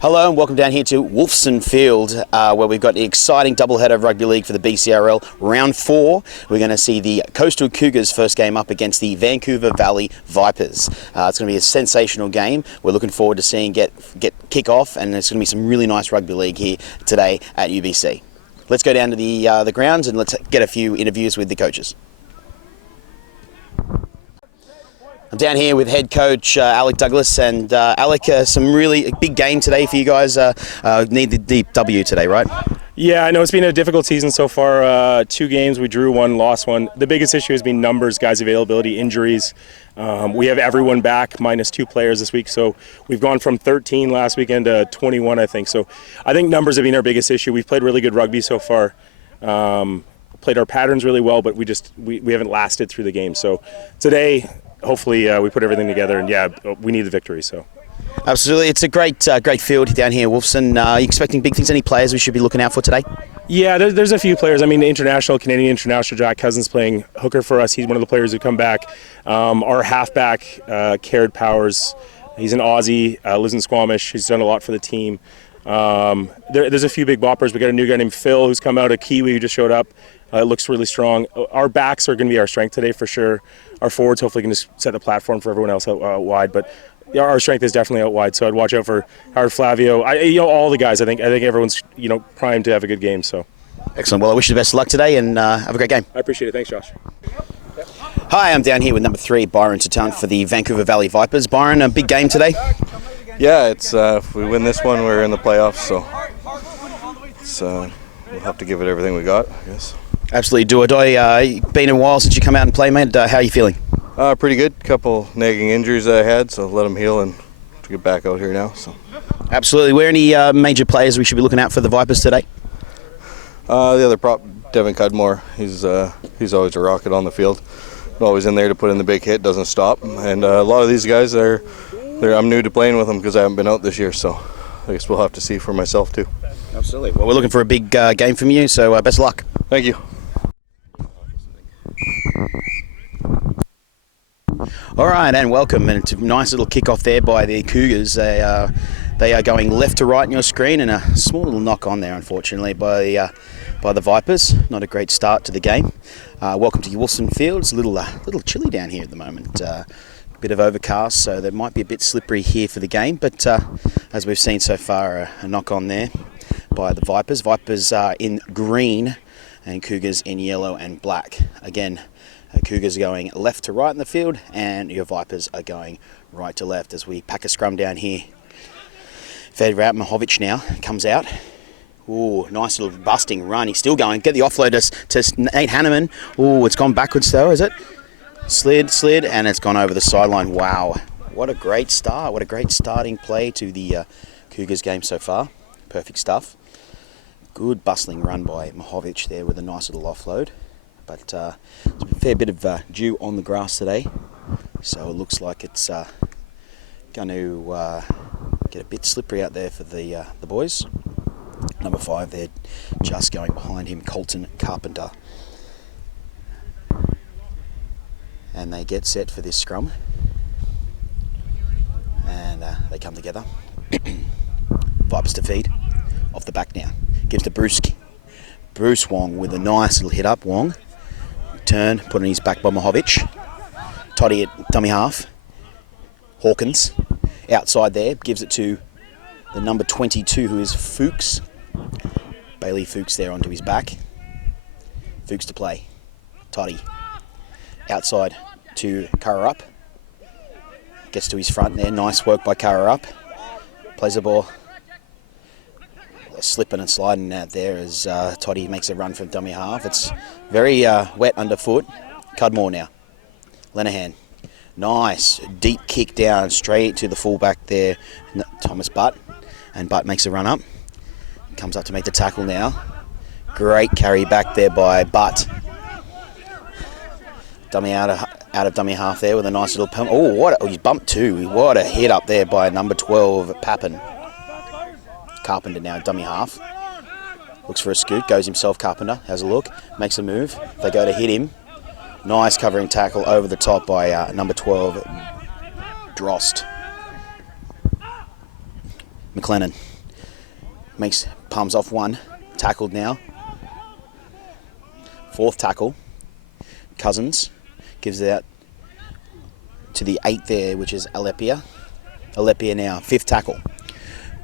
Hello and welcome down here to Wolfson Field, where we've got the exciting doubleheader of rugby league for the BCRL Round 4. We're going to see the Coastal Cougars first game up against the Vancouver Valley Vipers. It's going to be a sensational game. We're looking forward to seeing get kick off, and there's going to be some really nice rugby league here today at UBC. Let's go down to the grounds and let's get a few interviews with the coaches. I'm down here with head coach Alec Douglas, and Alec, some really big game today for you guys. Need the deep W today, right? Yeah, I know it's been a difficult season so far. 2 games, we drew 1, lost 1. The biggest issue has been numbers, guys' availability, injuries. We have everyone back, minus 2 players this week. So we've gone from 13 last weekend to 21, I think. So I think numbers have been our biggest issue. We've played really good rugby so far. Played our patterns really well, but we haven't lasted through the game. So today, hopefully we put everything together, and yeah, we need the victory. So. Absolutely, it's a great field down here, Wolfson. Are you expecting big things? Any players we should be looking out for today? Yeah, there's a few players. I mean, Canadian international, Jack Cousins playing hooker for us. He's one of the players who come back. Our halfback, Caird Powers, he's an Aussie, lives in Squamish. He's done a lot for the team. There's a few big boppers. We got a new guy named Phil who's come out, a Kiwi who just showed up. Looks really strong. Our backs are going to be our strength today for sure. Our forwards hopefully can just set the platform for everyone else out wide. But our strength is definitely out wide. So I'd watch out for Howard Flavio. All the guys. I think everyone's primed to have a good game. So. Excellent. Well, I wish you the best of luck today, and have a great game. I appreciate it. Thanks, Josh. Hi, I'm down here with number 3, Byron Tatone for the Vancouver Valley Vipers. Byron, a big game today. Yeah, it's if we win this one, we're in the playoffs. So we'll have to give it everything we got, I guess. Absolutely, do or die. Been a while since you come out and play, mate. How are you feeling? Pretty good. Couple nagging injuries that I had, so let them heal and to get back out here now. So. Absolutely. Were any major players we should be looking out for the Vipers today? The other prop, Devin Cudmore. He's always a rocket on the field. Always in there to put in the big hit. Doesn't stop. And a lot of these guys I'm new to playing with them because I haven't been out this year. So I guess we'll have to see for myself too. Absolutely. Well, we're looking for a big game from you. So best of luck. Thank you. All right, and welcome. And it's a nice little kick-off there by the Cougars. They are going left to right on your screen, and a small little knock on there, unfortunately, by the Vipers. Not a great start to the game. Welcome to Wolfson Field. It's a little chilly down here at the moment. Bit of overcast, so there might be a bit slippery here for the game. But as we've seen so far, a knock on there by the Vipers. Vipers are in green, and Cougars in yellow and black. Again, Cougars are going left to right in the field, and your Vipers are going right to left as we pack a scrum down here. Fed route, Mahovic now comes out. Ooh, nice little busting run. He's still going. Get the offload to Nate Hanneman. Ooh, it's gone backwards though, is it? Slid, and it's gone over the sideline. Wow, what a great start. What a great starting play to the Cougars game so far. Perfect stuff. Good bustling run by Mahovic there with a nice little offload. But there's a fair bit of dew on the grass today, so it looks like it's going to get a bit slippery out there for the boys. Number 5 there, just going behind him, Colton Carpenter. And they get set for this scrum, and they come together. Vipers to feed, off the back now. Gives to Bruce Wong with a nice little hit up. Wong turn, put on his back by Mahovic. Toddy at dummy half. Hawkins outside there, gives it to the number 22, who is Fuchs. Bailey Fuchs there onto his back. Fuchs to play. Toddy outside to Curra-Up. Gets to his front there. Nice work by Curra-Up. Plays the ball. Slipping and sliding out there as Toddy makes a run from dummy half. It's very wet underfoot. Cudmore now. Lenahan. Nice deep kick down straight to the fullback there, Thomas Butt. And Butt makes a run up. Comes up to make the tackle now. Great carry back there by Butt. Dummy out of dummy half there with a nice little pump. Oh, he's bumped too. What a hit up there by number 12, Pappen. Carpenter now, dummy half. Looks for a scoot, goes himself, Carpenter, has a look, makes a move. They go to hit him. Nice covering tackle over the top by number 12, Drost. McLennan palms off one, tackled now. Fourth tackle. Cousins gives it out to the 8 there, which is Alepia. Alepia now, 5th tackle.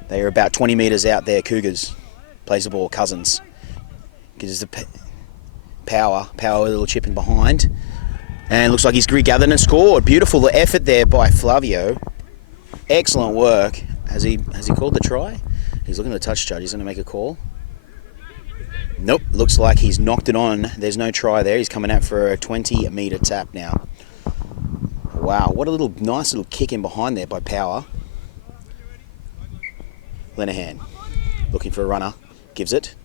They are about 20 metres out there, Cougars. Plays the ball, Cousins. Gives the power a little chip in behind. And looks like he's regathered and scored. Beautiful effort there by Flavio. Excellent work. Has he called the try? He's looking at the touch judge. He's going to make a call. Nope, looks like he's knocked it on. There's no try there. He's coming out for a 20-metre tap now. Wow, what a nice little kick in behind there by Power. Lenahan looking for a runner. Gives it.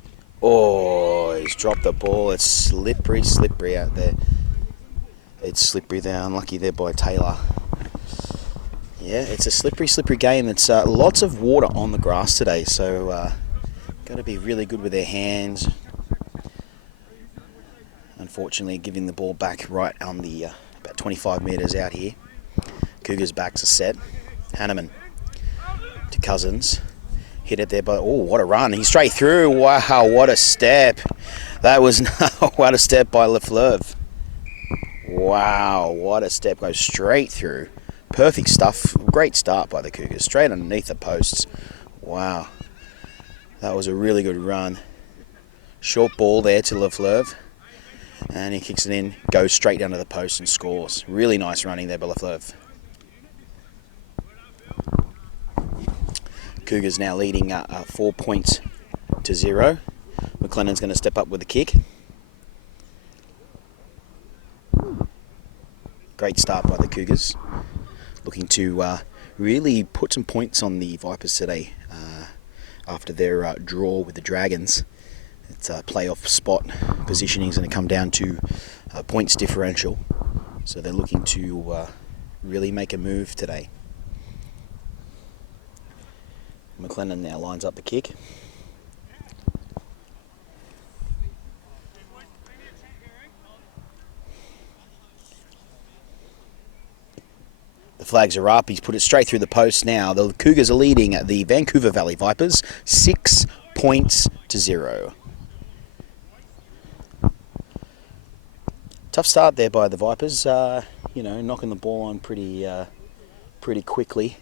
Oh, he's dropped the ball. It's slippery out there. It's slippery there. Unlucky there by Taylor. Yeah, it's a slippery game. It's lots of water on the grass today, so got to be really good with their hands. Unfortunately, giving the ball back right on the about 25 metres out here. Cougars' backs are set. Hanneman to Cousins. Hit it there, but oh, what a run. He's straight through. Wow, what a step. That was, what a step by Lefleuve. Wow, what a step. Goes straight through. Perfect stuff. Great start by the Cougars. Straight underneath the posts. Wow. That was a really good run. Short ball there to Lefleuve. And he kicks it in, goes straight down to the post and scores. Really nice running there by Lefleuve. Cougars now leading 4 points to 0. McLennan's going to step up with the kick. Great start by the Cougars. Looking to really put some points on the Vipers today after their draw with the Dragons. It's a playoff spot. Positioning is going to come down to points differential. So they're looking to really make a move today. McLennan now lines up the kick. The flags are up. He's put it straight through the post now. The Cougars are leading the Vancouver Valley Vipers 6 points to 0. Tough start there by the Vipers. Knocking the ball on pretty quickly.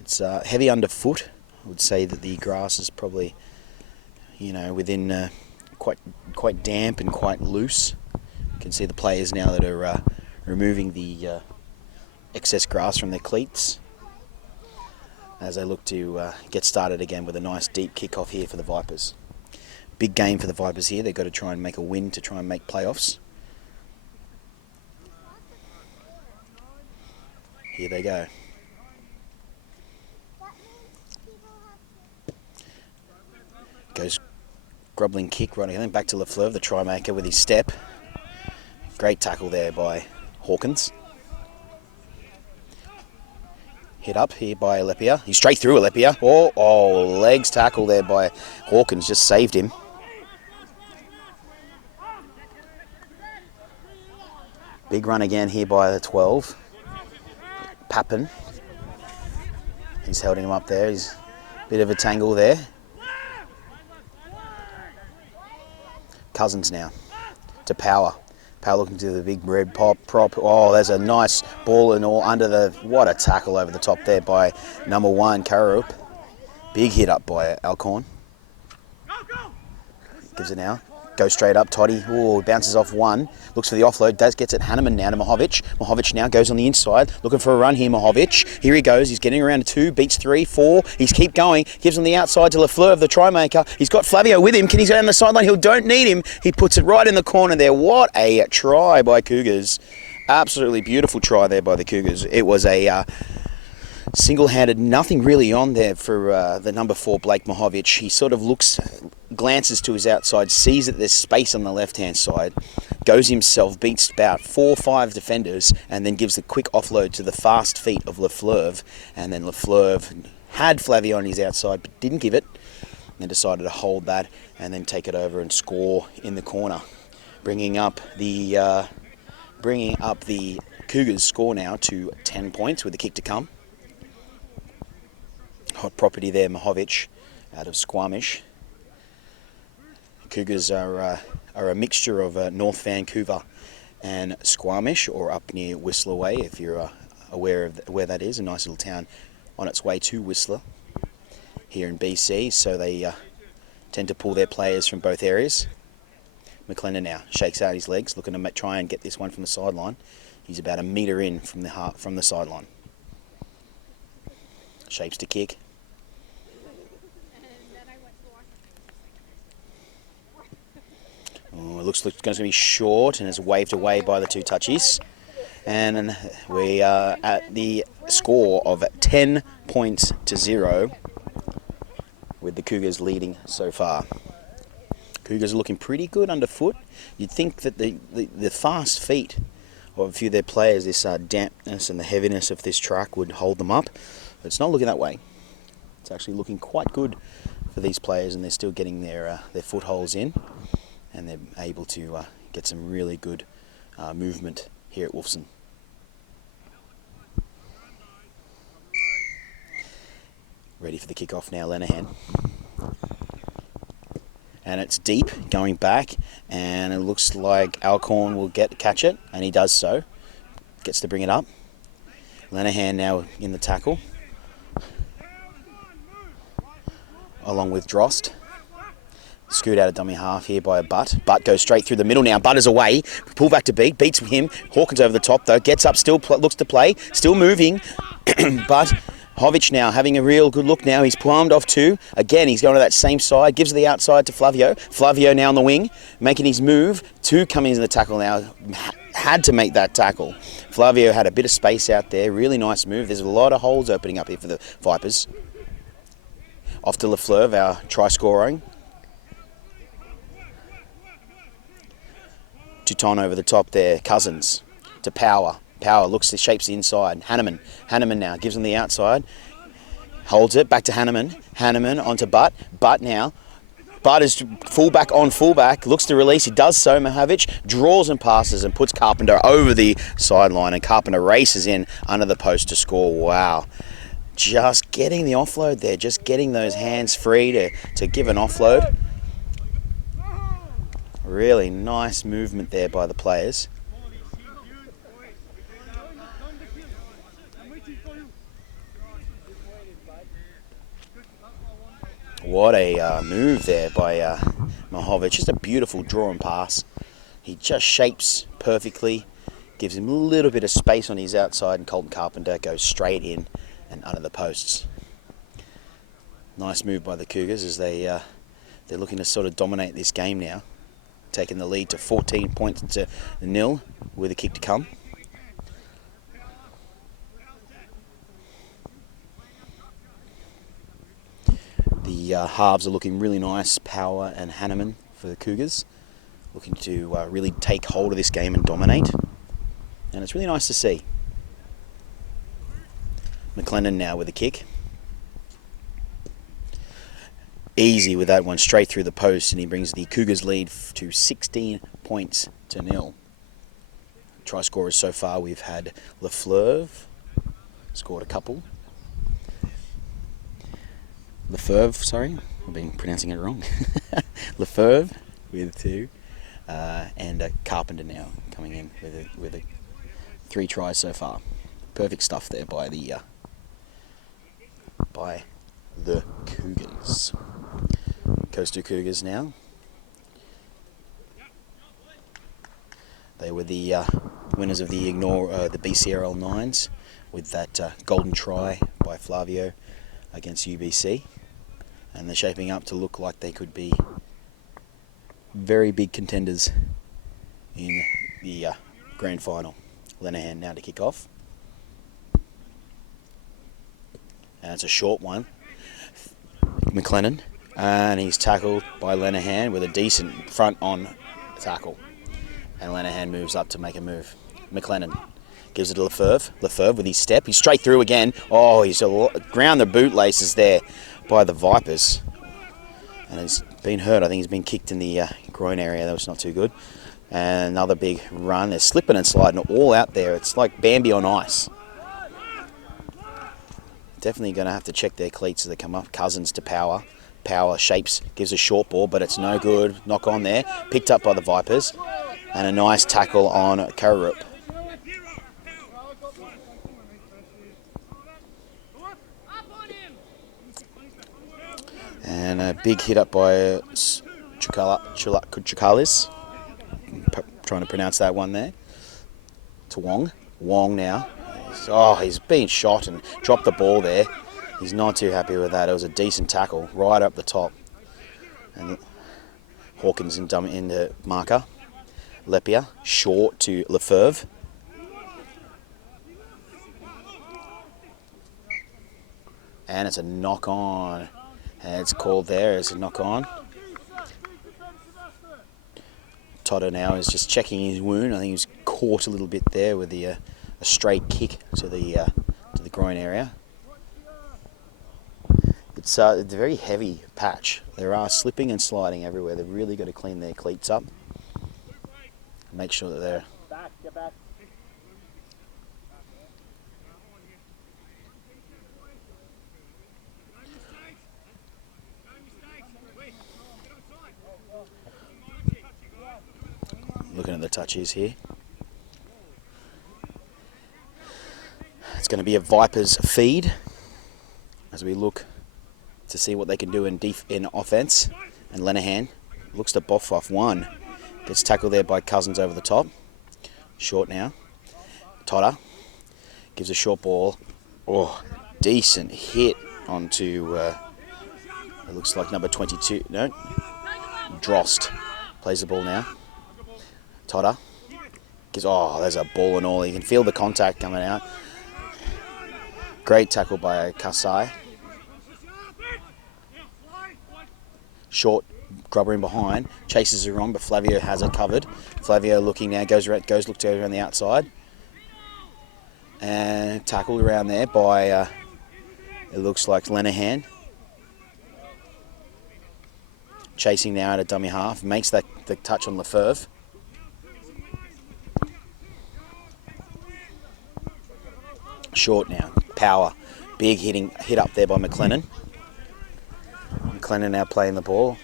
It's heavy underfoot. I would say that the grass is probably, within quite damp and quite loose. You can see the players now that are removing the excess grass from their cleats as they look to get started again with a nice deep kick-off here for the Vipers. Big game for the Vipers here. They've got to try and make a win to try and make playoffs. Here they go. Goes grobbling kick right again. Back to Lefleuve, the try maker with his step. Great tackle there by Hawkins. Hit up here by Alepia. He's straight through Alepia. Oh, legs tackle there by Hawkins. Just saved him. Big run again here by the 12. Pappen. He's holding him up there. He's a bit of a tangle there. Cousins now to Power. Power looking to the big red prop. Oh, there's a nice ball and all under the... What a tackle over the top there by number 1, Kararup. Big hit up by Alcorn. Gives it now. Goes straight up, Toddy. Oh, bounces off one. Looks for the offload. Gets it. Hanneman now to Mohovic. Mohovic now goes on the inside. Looking for a run here, Mohovic. Here he goes. He's getting around to 2. Beats 3, 4. He's keep going. Gives on the outside to Lefleuve, the try maker. He's got Flavio with him. Can he go down the sideline? He don't need him. He puts it right in the corner there. What a try by Cougars. Absolutely beautiful try there by the Cougars. It was a... single-handed, nothing really on there for the number 4, Blake Mohovic. He sort of glances to his outside, sees that there's space on the left-hand side, goes himself, beats about 4 or 5 defenders, and then gives the quick offload to the fast feet of Lefleuve. And then Lefleuve had Flavio on his outside, but didn't give it, and decided to hold that and then take it over and score in the corner, bringing up the Cougars' score now to 10 points with the kick to come. Hold property there, Mahovic, out of Squamish. Cougars are a mixture of North Vancouver and Squamish, or up near Whistler Way, if you're aware of where that is. A nice little town on its way to Whistler here in BC, so they tend to pull their players from both areas. McLennan now shakes out his legs, looking to try and get this one from the sideline. He's about a metre in from the sideline. Shapes to kick. Oh, it looks like it's going to be short, and it's waved away by the two touchies. And we are at the score of 10 points to 0, with the Cougars leading so far. Cougars are looking pretty good underfoot. You'd think that the fast feet of a few of their players, this dampness and the heaviness of this track would hold them up. But it's not looking that way. It's actually looking quite good for these players, and they're still getting their footholds in, and they're able to get some really good movement here at Wolfson. Ready for the kickoff now, Lenahan. And it's deep, going back, and it looks like Alcorn will catch it, and he does so. Gets to bring it up. Lenahan now in the tackle, along with Drost. Scoot out of dummy half here by a Butt. Butt goes straight through the middle now. Butt is away. Pull back to beats him. Hawkins over the top though. Gets up, still looks to play. Still moving. But Hovic now having a real good look now. He's palmed off two. Again, he's going to that same side. Gives the outside to Flavio. Flavio now on the wing, making his move. Two coming into the tackle now. Had to make that tackle. Flavio had a bit of space out there. Really nice move. There's a lot of holes opening up here for the Vipers. Off to Lafleur, our try scoring. Touton over the top there. Cousins to Power. Power looks, shapes the inside. Hanneman now gives him the outside. Holds it, back to Hanneman. Hanneman onto Butt. Butt now. Butt is fullback on fullback. Looks to release. He does so. Mahovic draws and passes and puts Carpenter over the sideline. And Carpenter races in under the post to score. Wow. Just getting the offload there. Just getting those hands free to give an offload. Really nice movement there by the players. What a move there by Mahovic. Just a beautiful draw and pass. He just shapes perfectly, gives him a little bit of space on his outside, and Colton Carpenter goes straight in and under the posts. Nice move by the Cougars as they're looking to sort of dominate this game now, taking the lead to 14 points to 0 with a kick to come. The halves are looking really nice. Power and Hanneman for the Cougars, looking to really take hold of this game and dominate. And it's really nice to see. McLennan now with a kick. Easy with that one, straight through the post, and he brings the Cougars lead to 16 points to 0. Try scorers so far, we've had Lafleur, scored a couple. I've been pronouncing it wrong. Lefebvre with 2, and Carpenter now coming in with a 3 tries so far. Perfect stuff there by the Cougars. Coastal Cougars now. They were the winners of the BCRL 9s with that golden try by Flavio against UBC. And they're shaping up to look like they could be very big contenders in the grand final. Lenahan now to kick off. And it's a short one. McLennan. And he's tackled by Lenahan with a decent front on tackle. And Lenahan moves up to make a move. McLennan gives it to Lefebvre. Lefebvre with his step. He's straight through again. Oh, he's ground the bootlaces there by the Vipers. And he's been hurt. I think he's been kicked in the groin area. That was not too good. And another big run. They're slipping and sliding all out there. It's like Bambi on ice. Definitely going to have to check their cleats as they come up. Cousins to Power. Power shapes, gives a short ball, but it's no good. Knock on there. Picked up by the Vipers. And a nice tackle on COUvVIP. And a big hit up by Chukalis. Trying to pronounce that one there. To Wong. Wong now. He's been shot and dropped the ball there. He's not too happy with that. It was a decent tackle right up the top. And Hawkins in the marker. Lepia, short to Lefebvre. And it's a knock on. And it's called there as a knock on. Totter now is just checking his wound. I think he was caught a little bit there with a straight kick to the groin area. It's a very heavy patch. There are slipping and sliding everywhere. They've really got to clean their cleats up. Make sure that they're... Get back. Looking at the touches here. It's going to be a Vipers feed as we look to see what they can do in offense. And Lenahan looks to boff off one. Gets tackled there by Cousins over the top. Short now. Totter gives a short ball. Oh, decent hit onto, it looks like number 22. No, Drost plays the ball now. Totter gives, there's a ball and all. You can feel the contact coming out. Great tackle by Kasai. Short grubber in behind, chases her on, but Flavio has it covered. Flavio looking now, goes looked around the outside. And tackled around there by, it looks like Lenahan. Chasing now at a dummy half, makes the touch on Lefebvre. Short now, Power. Big hit up there by McLennan. McLennan now playing the ball.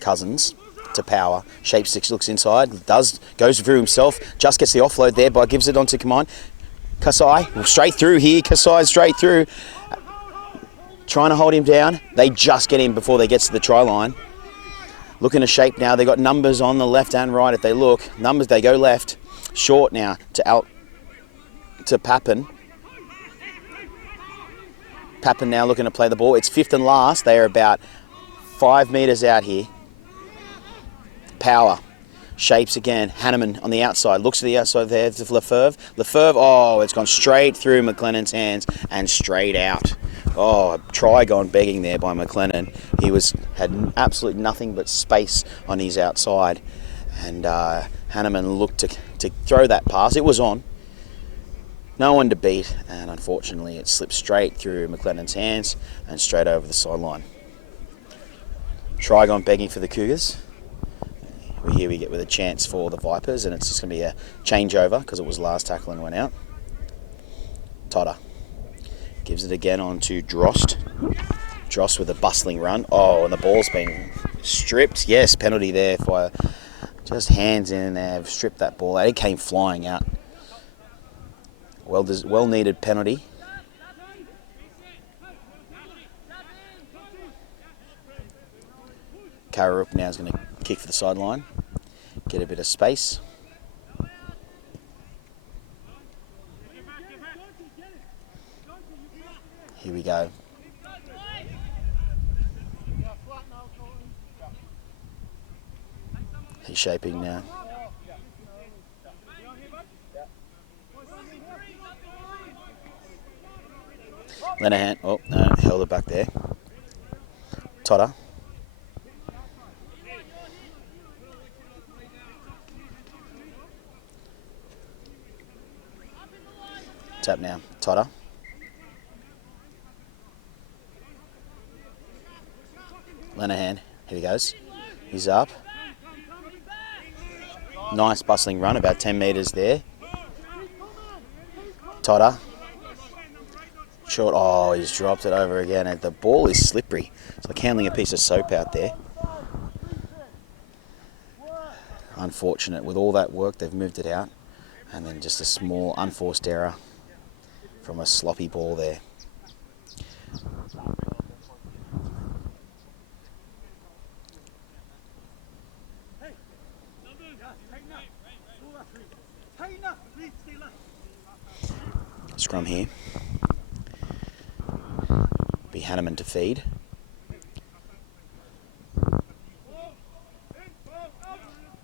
Cousins to Power. Shape 6 looks inside. Goes through himself. Just gets the offload there, but gives it on to Command. Kasai, straight through here. Kasai straight through. Trying to hold him down. They just get him before they get to the try line. Looking to Shape now. They've got numbers on the left and right if they look. Numbers, they go left. Short now to Pappen. Pappen now looking to play the ball. It's fifth and last. They are about 5 metres out here. Power. Shapes again. Hanneman on the outside. Looks to the outside there to Lefebvre. Lefebvre, it's gone straight through McLennan's hands and straight out. A try gone begging there by McLennan. He had absolutely nothing but space on his outside. And Hanneman looked to throw that pass. It was on. No one to beat, and unfortunately it slipped straight through McLennan's hands and straight over the sideline. Try gone begging for the Cougars. Here we get with a chance for the Vipers, and it's just going to be a changeover because it was last tackle and went out. Totter gives it again on to Drost. Drost with a bustling run. And the ball's been stripped. Yes, penalty there for just hands in there. Stripped that ball out. It came flying out. Well needed penalty. COUvVIP now is going to kick for the sideline. Get a bit of space. Here we go. He's shaping now. Lenahan, held it back there. Totter. Tap now, Totter. Lenahan, here he goes. He's up. Nice bustling run, about 10 metres there. Totter. Short. Oh, he's dropped it over again. And the ball is slippery. It's like handling a piece of soap out there. Unfortunate. With all that work, they've moved it out. And then just a small unforced error from a sloppy ball there. Scrum here. Be Hanneman to feed.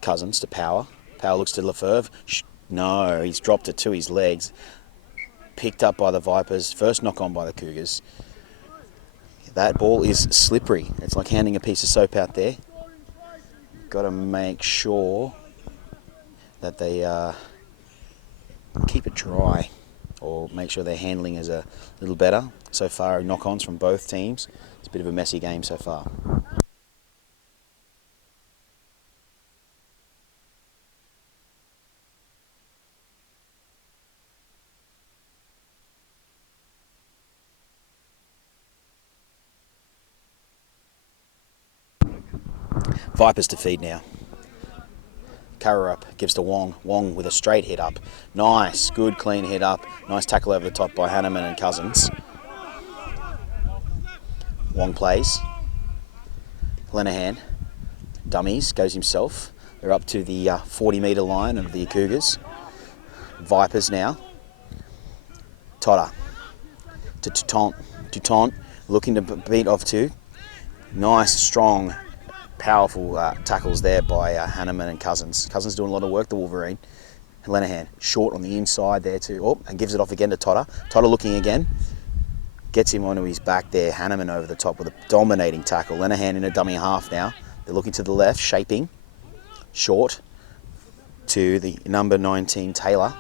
Cousins to Power. Power looks to Lefebvre. No, he's dropped it to his legs. Picked up by the Vipers. First knock on by the Cougars. That ball is slippery. It's like handing a piece of soap out there. Got to make sure that they keep it dry, or make sure their handling is a little better. So far, knock-ons from both teams. It's a bit of a messy game so far. Vipers to feed now. Currer up, gives to Wong. Wong with a straight hit up. Nice, good clean hit up. Nice tackle over the top by Hanneman and Cousins. Wong plays. Lenahan, dummies, goes himself. They're up to the 40-metre line of the Cougars. Vipers now. Totter to Toutant, looking to beat off two. Nice, strong, powerful tackles there by Hanneman and Cousins. Cousins doing a lot of work, the Wolverine. Lenahan, short on the inside there too. Oh, and gives it off again to Totter. Totter looking again. Gets him onto his back there. Hanneman over the top with a dominating tackle. Lenahan in a dummy half now. They're looking to the left, shaping. Short to the number 19, Taylor.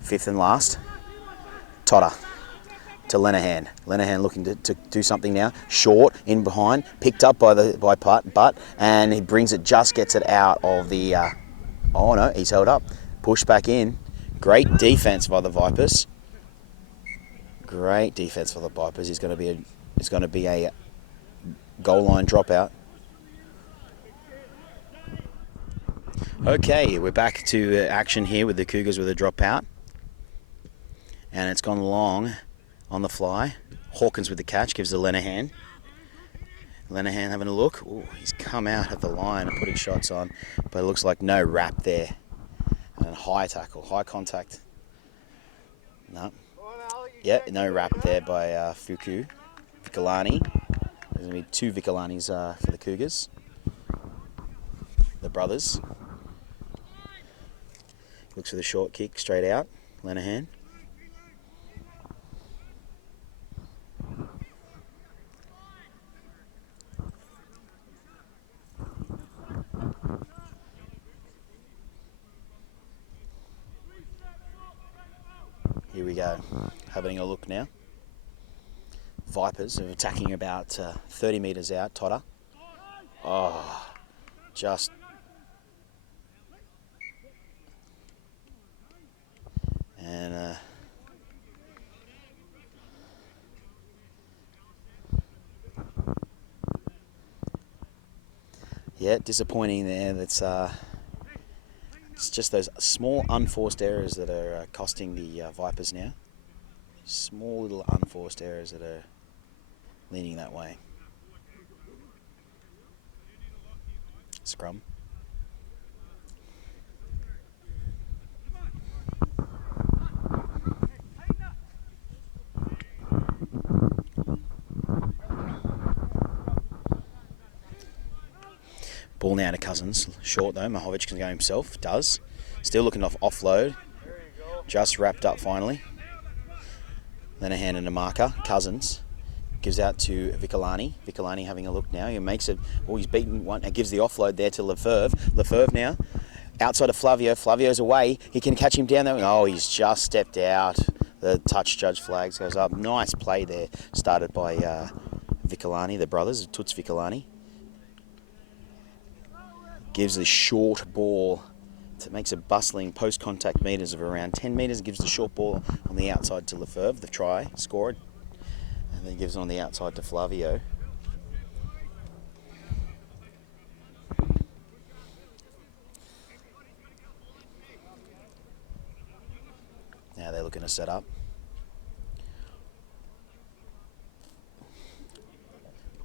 Fifth and last. Totter to Lenahan. Lenahan looking to do something now. Short, in behind, picked up by Butt, and he brings it, just gets it out of the... oh no, he's held up. Pushed back in. Great defense by the Vipers. Great defense for the Vipers. It's going to be a goal line dropout. Okay, we're back to action here with the Cougars with a dropout. And it's gone long on the fly. Hawkins with the catch, gives to Lenahan. Lenahan having a look. Ooh, he's come out of the line and putting shots on, but it looks like no wrap there. And high tackle, high contact. No. Yeah, no wrap there by Fuku. Vicolani. There's going to be two Vicolanis for the Cougars. The brothers. Looks for the short kick, straight out. Lenahan. Here we go, having a look now. Vipers are attacking about 30 metres out. Totter. Oh, just... And... yeah, disappointing there. That's... it's just those small unforced errors that are costing the Vipers now. Small little unforced errors that are leaning that way. Scrum. Ball now to Cousins. Short though. Mahovic can go himself. Does. Still looking to offload. Just wrapped up finally. Lenahan and a marker. Cousins. Gives out to Vicolani. Vicolani having a look now. He makes it. Oh, he's beaten one. And gives the offload there to Lefebvre. Lefebvre now. Outside of Flavio. Flavio's away. He can catch him down there. Oh, he's just stepped out. The touch judge flags goes up. Nice play there. Started by Vicolani, the brothers. Toots Vicolani. Gives the short ball makes a bustling post-contact meters of around 10 meters, gives the short ball on the outside to Lefebvre, the try scored, and then gives it on the outside to Flavio. Now they're looking to set up.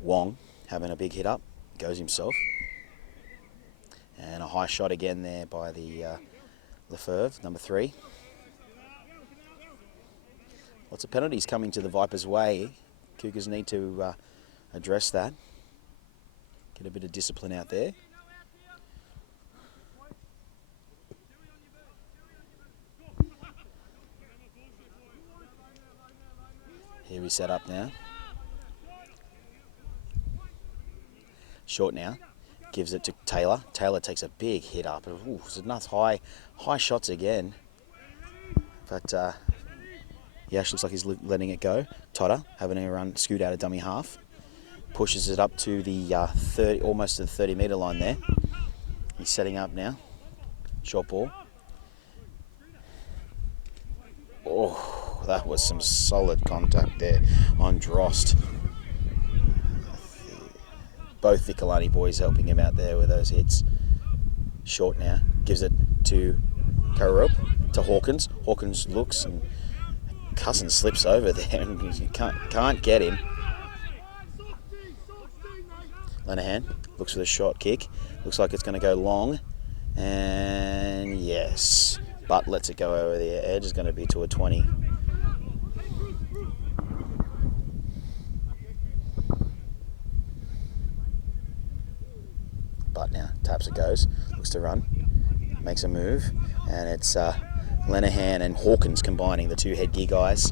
Wong having a big hit up, goes himself. And a high shot again there by the Lefebvre, number 3. Lots of penalties coming to the Vipers' way. Cougars need to address that. Get a bit of discipline out there. Here we set up now. Short now. Gives it to Taylor. Taylor takes a big hit up. Ooh, it's enough high shots again. But Yash looks like he's letting it go. Totter having a run, scoot out of dummy half. Pushes it up to the 30, almost to the 30-metre line there. He's setting up now. Short ball. Oh, that was some solid contact there on Drost. Both Vicolani boys helping him out there with those hits. Short now. Gives it to Karup, to Hawkins. Hawkins looks and Cousin slips over there and he can't get him. Lenahan looks for the shot kick. Looks like it's going to go long. And yes. But lets it go over the edge. It's going to be to a 20. But now taps it goes, looks to run, makes a move, and it's Lenahan and Hawkins combining, the two headgear guys,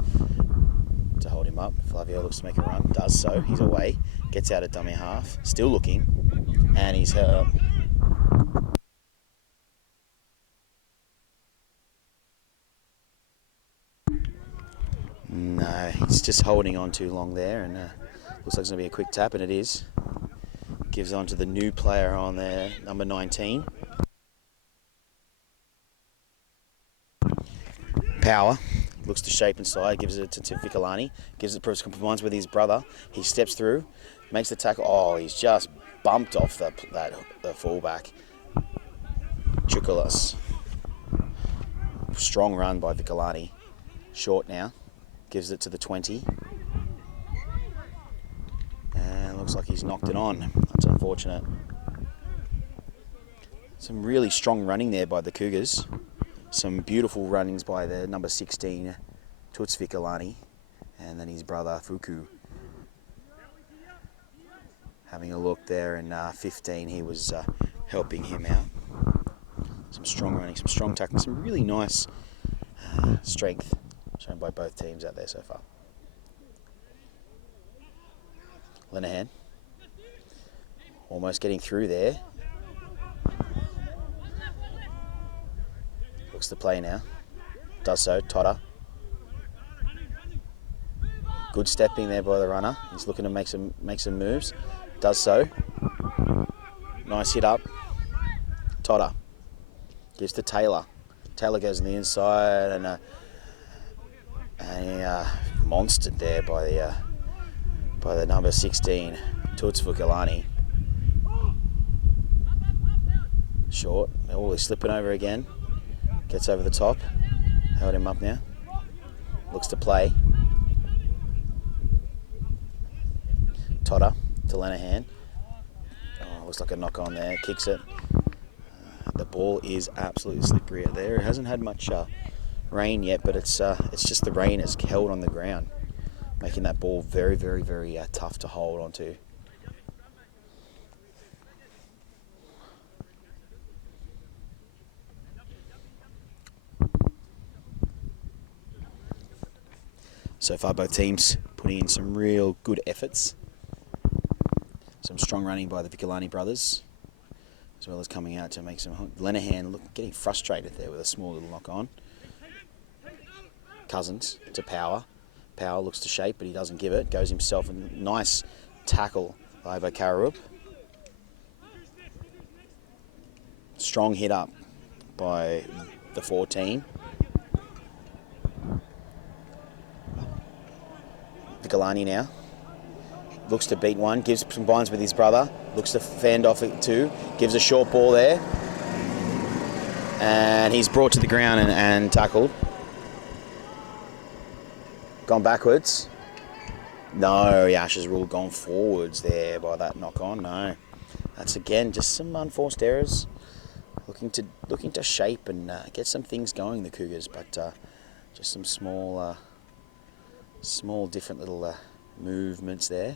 to hold him up. Flavio looks to make a run, does so, he's away, gets out of dummy half, still looking, and he's hurt. No, he's just holding on too long there, and looks like it's going to be a quick tap, and it is. Gives on to the new player on there, number 19. Power. Looks to shape inside, gives it to Vicolani. Gives it, combines with his brother. He steps through, makes the tackle. Oh, he's just bumped off the fullback. Chukulas. Strong run by Vicolani. Short now. Gives it to the 20. And looks like he's knocked it on. That's unfortunate. Some really strong running there by the Cougars. Some beautiful runnings by the number 16, Tuts Vicolani, and then his brother Fuku. Having a look there in 15, he was helping him out. Some strong running, some strong tackling, some really nice strength shown by both teams out there so far. Lenahan, almost getting through there. Looks to play now. Does so, Totter. Good stepping there by the runner. He's looking to make some moves. Does so. Nice hit up. Totter. Gives to Taylor. Taylor goes on the inside and monstered there by the number 16, Tuts Vicolani. Short. Oh, he's slipping over again. Gets over the top. Held him up now. Looks to play. Totter to Lenahan. Oh, looks like a knock on there. Kicks it. The ball is absolutely slippery out there. It hasn't had much rain yet, but it's just the rain has held on the ground, making that ball very, very, very tough to hold onto. So far, both teams putting in some real good efforts. Some strong running by the Vicolani brothers, as well as coming out to make some. Lenahan getting frustrated there with a small little knock on. Cousins to Power. Power looks to shape, but he doesn't give it. Goes himself, and nice tackle by Karup. Strong hit up. by the 14. Vicolani now. Looks to beat one, combines with his brother, looks to fend off it two, gives a short ball there. And he's brought to the ground and tackled. Gone backwards. No, Yash's rule gone forwards there by that knock on. No. That's again just some unforced errors. Looking to shape and get some things going, the Cougars, but just some small different little movements there.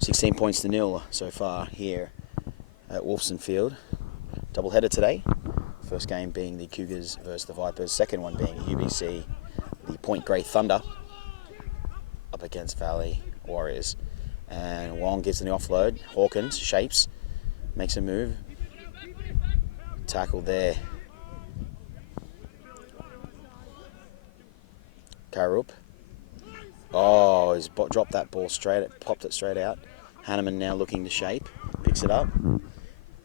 $16 points to nil so far here at Wolfson Field. Doubleheader today. First game being the Cougars versus the Vipers. Second one being UBC, the Point Grey Thunder, up against Valley Warriors. And Wong gives the offload. Hawkins shapes, makes a move. Tackle there. Karup. Oh, he's dropped that ball popped it straight out. Hanneman now looking to shape, picks it up,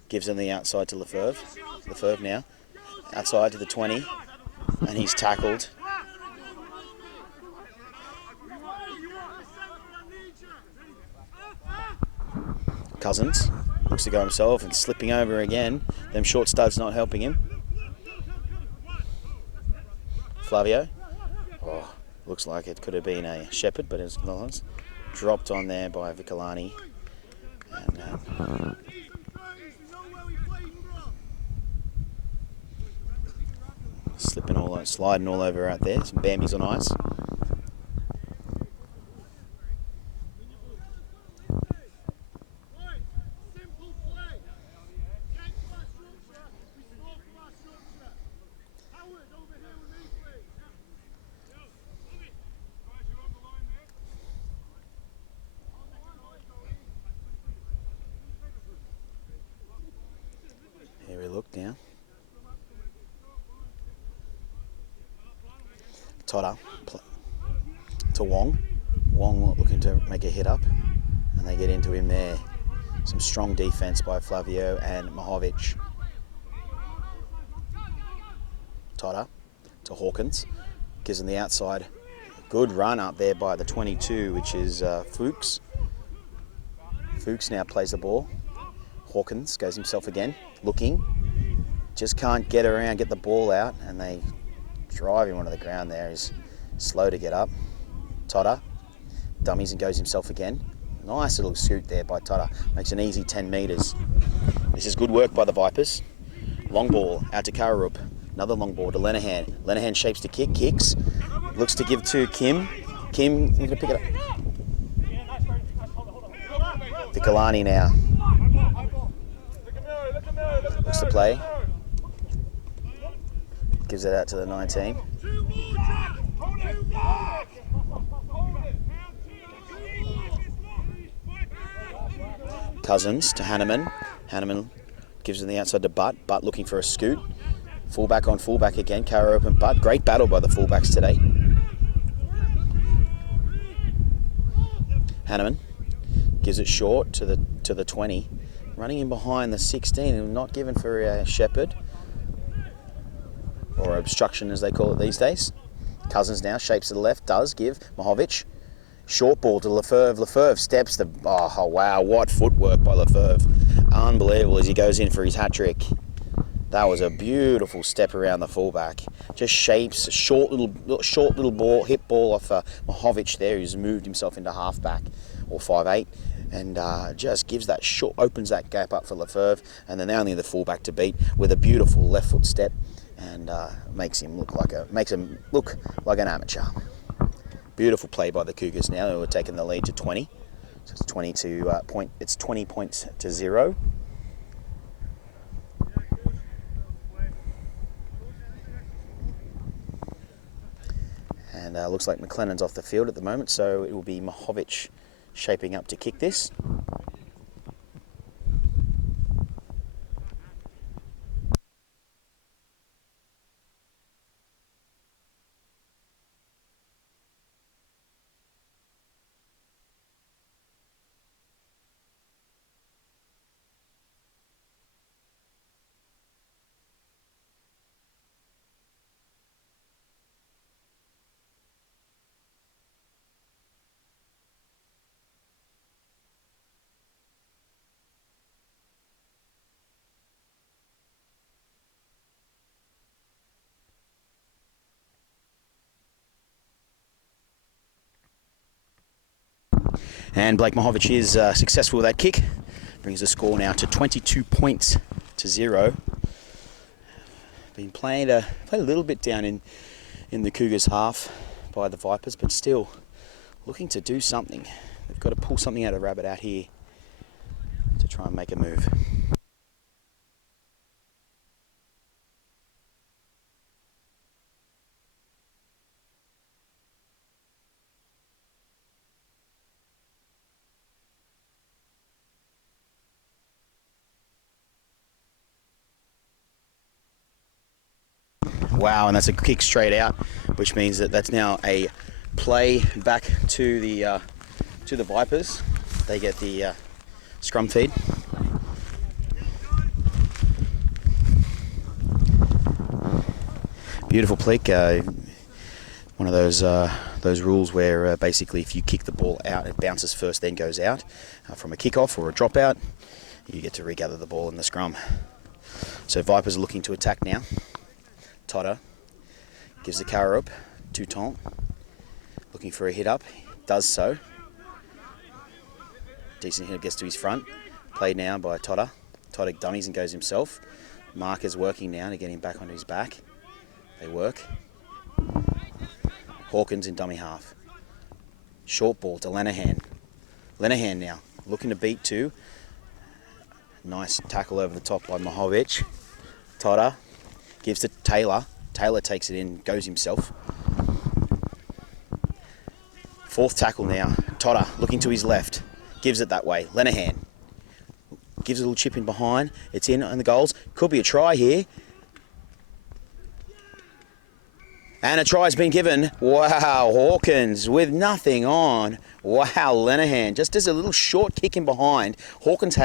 gives him the outside to Lefebvre. Lefebvre now, outside to the 20, and he's tackled. Cousins looks to go himself and slipping over again. Them short studs not helping him. Flavio. Oh, looks like it could have been a Shepherd, but it's not. Dropped on there by Vicolani. And sliding all over out there. Some Bambies on ice. Here we look now. Totter to Wong. Wong looking to make a hit up, and they get into him there. Some strong defense by Flavio and Mahovic. Totter to Hawkins. Gives him the outside. Good run up there by the 22, which is Fuchs. Fuchs now plays the ball. Hawkins goes himself again, looking. Just can't get the ball out, and they drive him onto the ground there. He's slow to get up. Totter dummies and goes himself again. Nice little scoot there by Totter. Makes an easy 10 metres. This is good work by the Vipers. Long ball out to Kararup. Another long ball to Lenahan. Lenahan shapes to kick, kicks. Looks to give to Kim. Kim, you can pick it up. Vicolani now. Looks to play. Gives it out to the 19. Cousins to Hanneman. Hanneman gives it the outside to Butt. Butt looking for a scoot. Fullback on fullback again. Kararup and Butt. Great battle by the fullbacks today. Hanneman gives it short to the 20. Running in behind the 16 and not given for a Shepherd. Or obstruction as they call it these days. Cousins now shapes to the left, does give. Mahovic. Short ball to Lefebvre. Lefebvre steps the... Oh, wow, what footwork by Lefebvre. Unbelievable as he goes in for his hat-trick. That was a beautiful step around the fullback. Just shapes a short little ball, hit ball off Mahovic there, who's moved himself into halfback, or 5'8", and just gives that short, opens that gap up for Lefebvre, and then only the fullback to beat with a beautiful left foot step, and makes him look like an amateur. Beautiful play by the Cougars now, who are taking the lead to 20. So it's 20 points to 0. And looks like McLennan's off the field at the moment, so it will be Mahovic shaping up to kick this. And Blake Mahovich is successful with that kick. Brings the score now to 22 points to 0. Been played a little bit down in the Cougars half by the Vipers, but still looking to do something. They've got to pull something out of the rabbit out here to try and make a move. Wow, and that's a kick straight out, which means that that's now a play back to the Vipers. They get the scrum feed. Beautiful flick. One of those rules where basically if you kick the ball out, it bounces first, then goes out. From a kickoff or a dropout, you get to regather the ball in the scrum. So Vipers are looking to attack now. Totter gives the carry up to Tont, looking for a hit up, does so. Decent hit, gets to his front. Played now by Totter. Totter dummies and goes himself. Mark is working now to get him back onto his back. They work. Hawkins in dummy half. Short ball to Lenahan. Lenahan now looking to beat two. Nice tackle over the top by Mahovich. Totter gives to Taylor. Taylor takes it in, goes himself. Fourth tackle now. Totter looking to his left. Gives it that way. Lenahan gives a little chip in behind. It's in on the goals. Could be a try here. And a try's been given. Wow, Hawkins with nothing on. Wow, Lenahan just does a little short kick in behind. Hawkins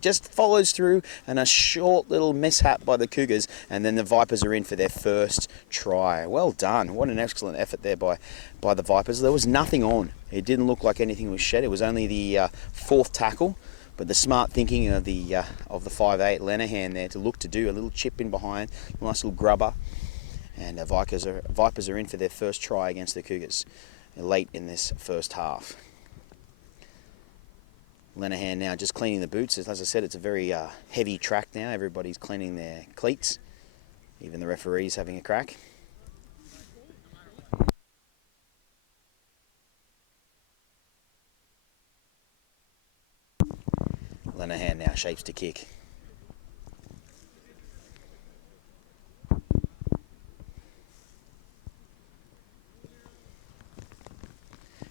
just follows through, and a short little mishap by the Cougars, and then the Vipers are in for their first try. Well done. What an excellent effort there by the Vipers. There was nothing on. It didn't look like anything was shed. It was only the fourth tackle, but the smart thinking of the 5'8" Lenahan there to look to do a little chip in behind, a nice little grubber. And Vipers are in for their first try against the Cougars late in this first half. Lenahan now just cleaning the boots. As I said, it's a very heavy track now. Everybody's cleaning their cleats. Even the referee's having a crack. Lenahan now shapes to kick.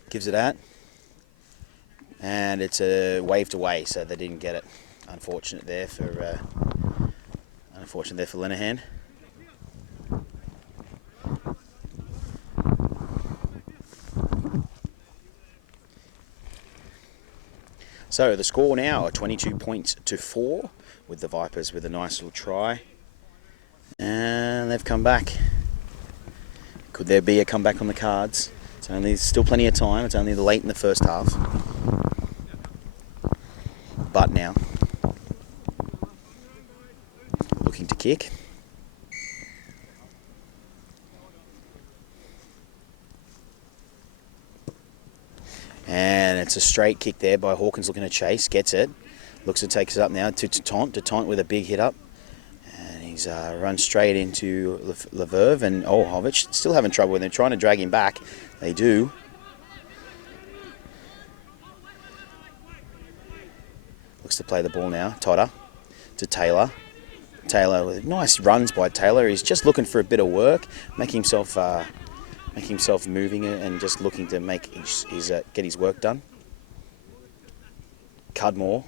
Gives it out, and it's a waved away, so they didn't get it. Unfortunate there for Lenahan. So the score now are 22 points to 4, with the Vipers with a nice little try, and they've come back. Could there be a comeback on the cards? It's still plenty of time. It's only late in the first half. But now, looking to kick. And it's a straight kick there by Hawkins looking to chase. Gets it. Looks to take it up now to Tont. To Tont with a big hit up. He's run straight into Leverve, and Hovich still having trouble with him, trying to drag him back. They do. Looks to play the ball now. Totter to Taylor. Taylor with nice runs by Taylor. He's just looking for a bit of work, making himself moving and just looking to make get his work done. Cudmore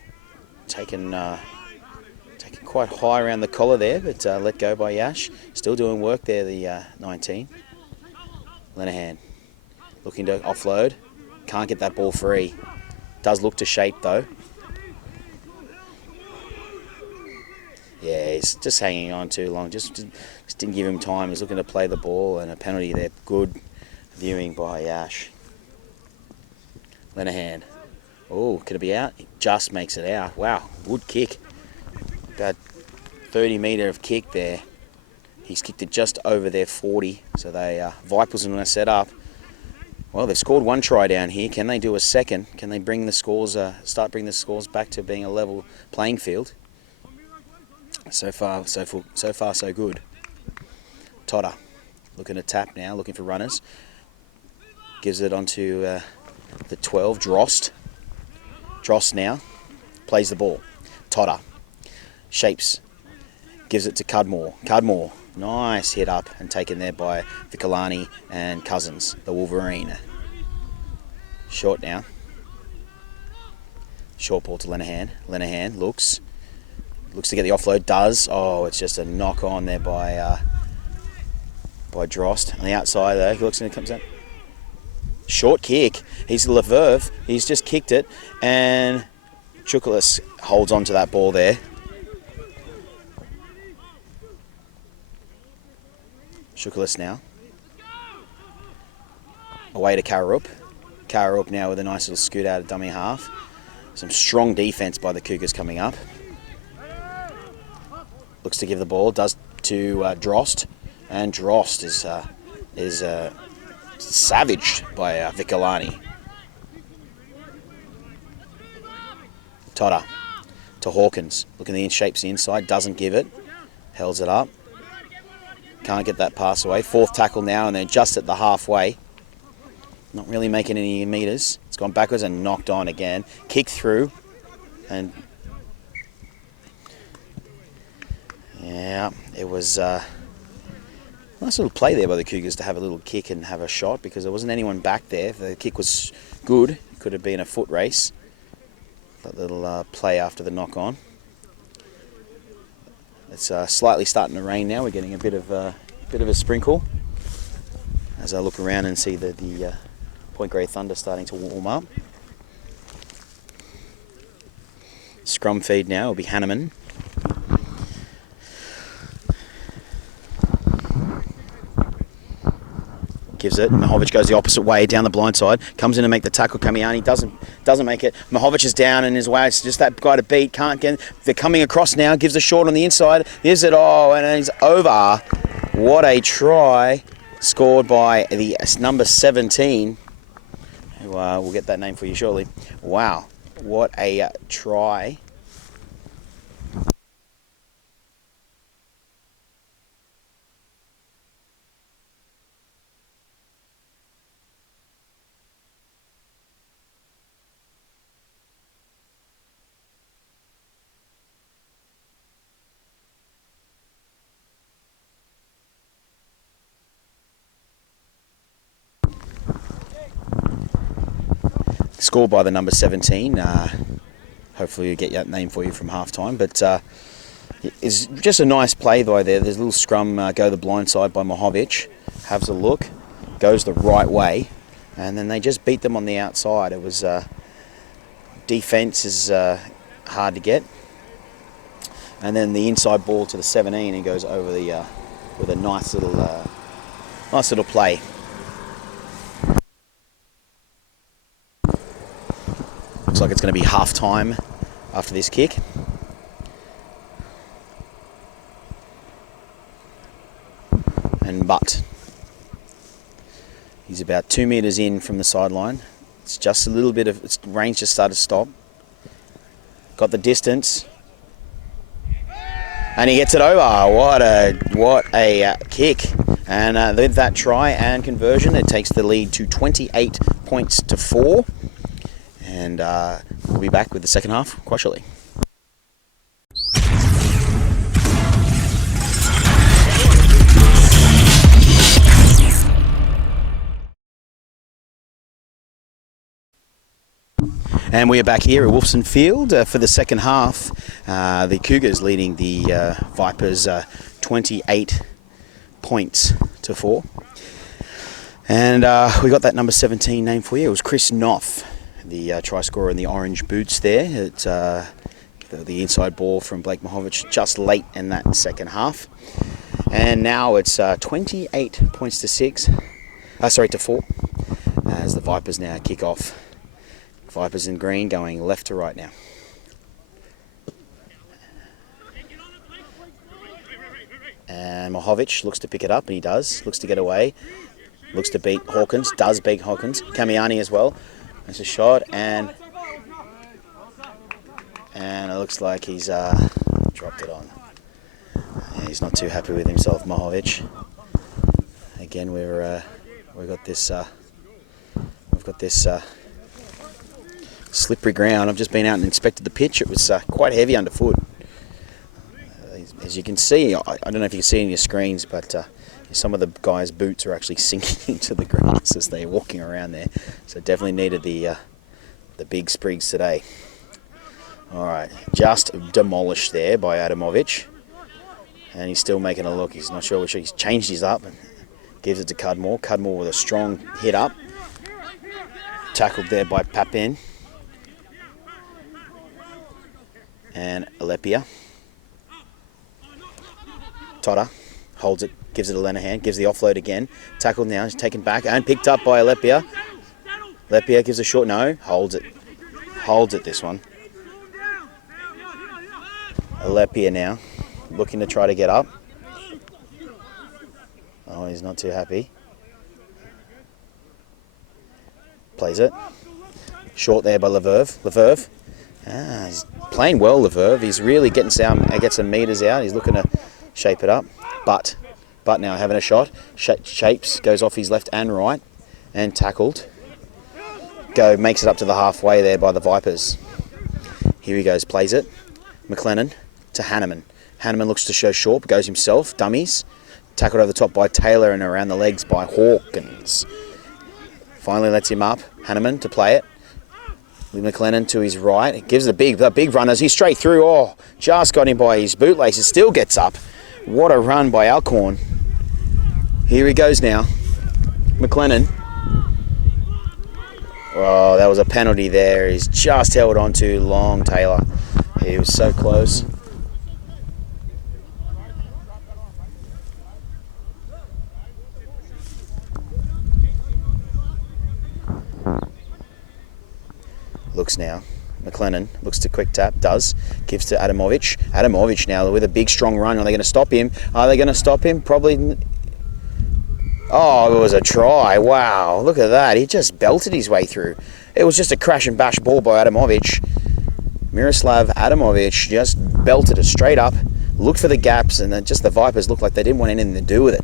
taken quite high around the collar there, but let go by Yash. Still doing work there, the 19. Lenahan looking to offload. Can't get that ball free. Does look to shape though. Yeah, he's just hanging on too long. Just didn't give him time. He's looking to play the ball, and a penalty there. Good viewing by Yash. Lenahan. Oh, could it be out? He just makes it out. Wow, good kick. About 30 metre of kick there. He's kicked it just over their 40. So they Vipers are going to set up. Well, they've scored one try down here. Can they do a second? Can they bring the scores, start bringing the scores back to being a level playing field? So far, so good. Totter looking to tap now, looking for runners. Gives it onto the 12, Drost. Drost now plays the ball. Totter shapes, gives it to Cudmore. Cudmore, nice hit up and taken there by Vicolani and Cousins, the Wolverine. Short now. Short ball to Lenahan. Lenahan looks to get the offload. Does. Oh, it's just a knock on there by Drost. On the outside though, he looks and it comes out. Short kick. He's Leverve. He's just kicked it, and Chukalis holds on to that ball there. Chukalis now. Away to Kararup. Kararup now with a nice little scoot out of dummy half. Some strong defense by the Cougars coming up. Looks to give the ball. Does to Drost, and Drost is savaged by Vicolani. Totter to Hawkins. Looking the shapes the inside. Doesn't give it. Held it up. Can't get that pass away. Fourth tackle now, and they're just at the halfway. Not really making any meters. It's gone backwards and knocked on again. Kick through, and yeah, it was a nice little play there by the Cougars to have a little kick and have a shot, because there wasn't anyone back there. The kick was good. It could have been a foot race. That little play after the knock on. It's slightly starting to rain now. We're getting a bit of a sprinkle as I look around and see the Point Grey Thunder starting to warm up. Scrum feed now will be Hanneman. Gives it. Mahovic goes the opposite way down the blind side. Comes in to make the tackle. Kamiani doesn't make it. Mahovic is down in his way. It's just that guy to beat. Can't get. They're coming across now. Gives a short on the inside. Gives it. Oh, and he's over. What a try scored by the number 17. We'll get that name for you shortly. Wow, what a try. Scored by the number 17. Hopefully we'll get that name for you from halftime. But it's just a nice play by there. There's a little scrum go the blind side by Mahovic. Has a look. Goes the right way. And then they just beat them on the outside. It was defence is hard to get. And then the inside ball to the 17. He goes over the with a nice little play. Looks like it's going to be half time after this kick. And Butt. He's about 2 metres in from the sideline. It's just a little bit of its range just started to stop. Got the distance. And he gets it over. What a kick. And with that try and conversion, it takes the lead to 28 points to 4. And we'll be back with the second half quite shortly. And we are back here at Wolfson Field for the second half. The Cougars leading the Vipers 28 points to 4. And we got that number 17 name for you. It was Chris Knopf, the try scorer in the orange boots there. It's the inside ball from Blake Mahovic just late in that second half. And now it's 28 points to 4 as the Vipers now kick off. Vipers in green going left to right now. And Mahovic looks to pick it up, and he does. Looks to get away. Looks to beat Hawkins. Does beat Hawkins. Kamiani as well. That's a shot, and it looks like he's dropped it on. Yeah, he's not too happy with himself, Mahovic. Again, we've got this slippery ground. I've just been out and inspected the pitch. It was quite heavy underfoot. As you can see, I don't know if you can see in your screens, but some of the guys' boots are actually sinking into the grass as they're walking around there. So definitely needed the big sprigs today. All right, just demolished there by Adamovic. And he's still making a look. He's not sure which. He's changed his up and gives it to Cudmore. Cudmore with a strong hit up. Tackled there by Papin. And Alepia. Totter holds it, gives it to Lenahan, gives the offload again. Tackled now, he's taken back and picked up by Alepia. Alepia gives a short no, holds it. Holds it this one. Alepia now, looking to try to get up. Oh, he's not too happy. Plays it. Short there by Leverve. Leverve. He's playing well, Leverve. He's really getting some meters out. He's looking to shape it up. But now having a shot. Shapes, goes off his left and right. And tackled. Makes it up to the halfway there by the Vipers. Here he goes, plays it. McLennan to Hanneman. Hanneman looks to show short, but goes himself. Dummies. Tackled over the top by Taylor and around the legs by Hawkins. Finally lets him up. Hanneman to play it. McLennan to his right. It gives the big runners. He's straight through. Oh, just got him by his bootlaces. Still gets up. What a run by Alcorn. Here he goes now. McLennan. Oh, that was a penalty there. He's just held on to long Taylor. He was so close. Looks now. McLennan looks to quick tap, gives to Adamovic. Adamovic now with a big strong run. Are they going to stop him? Probably. Oh, it was a try. Wow, look at that. He just belted his way through. It was just a crash and bash ball by Adamovic. Miroslav Adamovic just belted it straight up, looked for the gaps, and then just the Vipers looked like they didn't want anything to do with it.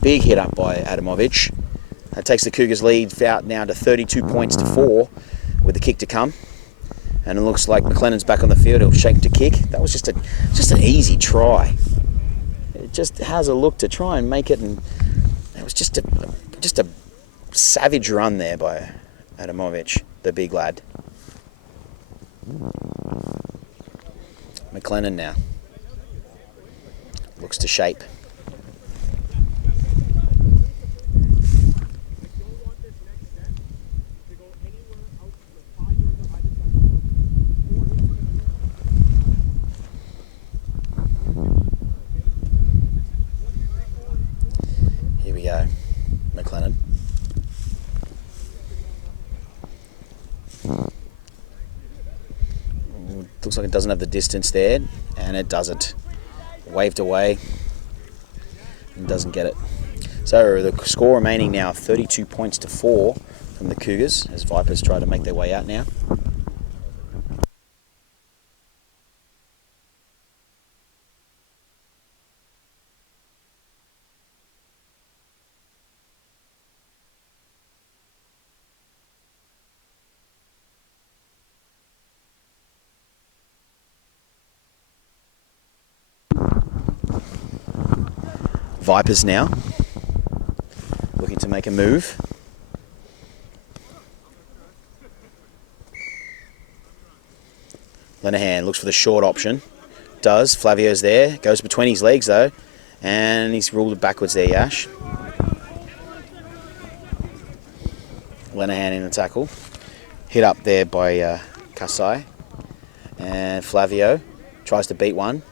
Big hit up by Adamovic. That takes the Cougars lead out now to 32 points to 4 with the kick to come. And it looks like McLennan's back on the field. He'll shake to kick. That was just an easy try. It just has a look to try and make it, and it was just a savage run there by Adamovic, the big lad. McLennan now looks to shape. Here we go, McLennan. Looks like it doesn't have the distance there, and it doesn't. Waved away and doesn't get it. So the score remaining now 32 points to 4 from the Cougars as Vipers try to make their way out now. Vipers now looking to make a move. Lenahan looks for the short option. Does. Flavio's there. Goes between his legs though. And he's ruled it backwards there, Yash. Lenahan in the tackle. Hit up there by Kasai. And Flavio tries to beat one.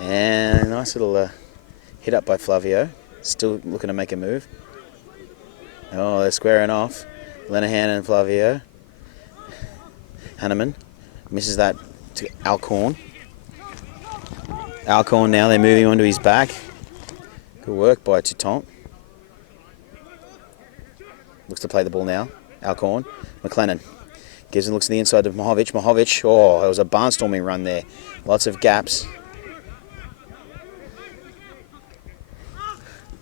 And a nice little hit up by Flavio. Still looking to make a move. Oh, they're squaring off. Lenahan and Flavio. Hanneman misses that to Alcorn. Alcorn now, they're moving onto his back. Good work by Toutant. Looks to play the ball now. Alcorn. McLennan. Gives and looks to the inside of Mohovic. Mohovic, oh, it was a barnstorming run there. Lots of gaps.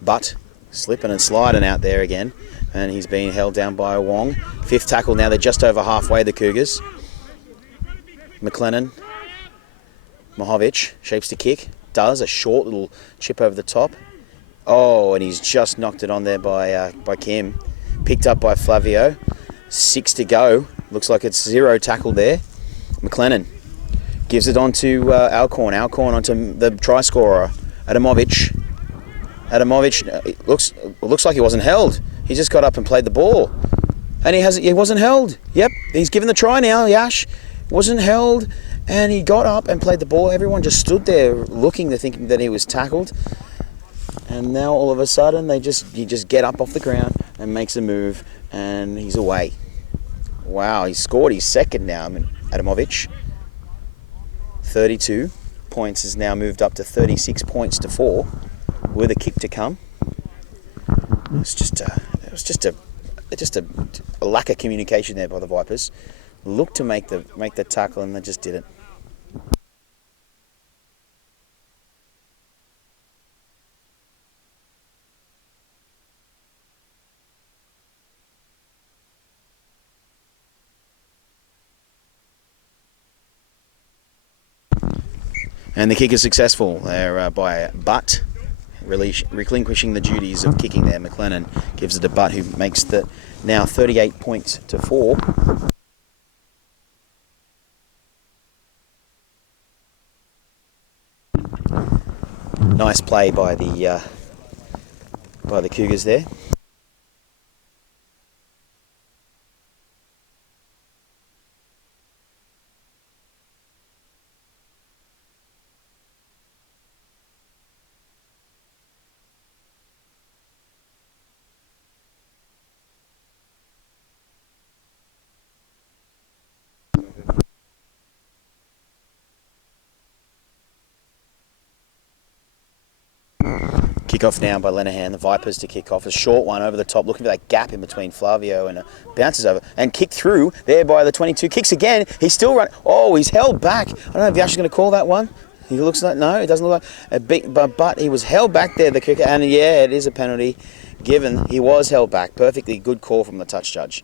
But slipping and sliding out there again. And he's being held down by Wong. Fifth tackle now. They're just over halfway, the Cougars. McLennan. Mohovic shapes to kick. Does a short little chip over the top. Oh, and he's just knocked it on there by Kim. Picked up by Flavio. 6 to go. Looks like it's 0 tackle there. McLennan gives it on to Alcorn. Alcorn onto the try scorer, Adamovic. Adamovic it looks like he wasn't held. He just got up and played the ball, and he wasn't held. Yep, he's given the try now. Yash wasn't held, and he got up and played the ball. Everyone just stood there looking, thinking that he was tackled, and now all of a sudden he just get up off the ground and makes a move, and he's away. Wow, he scored his second now. Adamovic, 32 points, has now moved up to 36 points to 4, with a kick to come. It was just a lack of communication there by the Vipers. Looked to make the tackle and they just didn't. And the kick is successful there by Butt, relinquishing the duties of kicking there. McLennan gives it to Butt, who makes the now 38 points to 4. Nice play by the Cougars there. Kick off now by Lenahan, the Vipers to kick off. A short one over the top, looking for that gap in between Flavio, and bounces over and kick through there by the 22. Kicks again. He's still running. Oh, he's held back. I don't know if Yash is going to call that one. He looks like, no, it doesn't look like a big, but he was held back there, the kicker, and yeah, it is a penalty given. He was held back. Perfectly good call from the touch judge.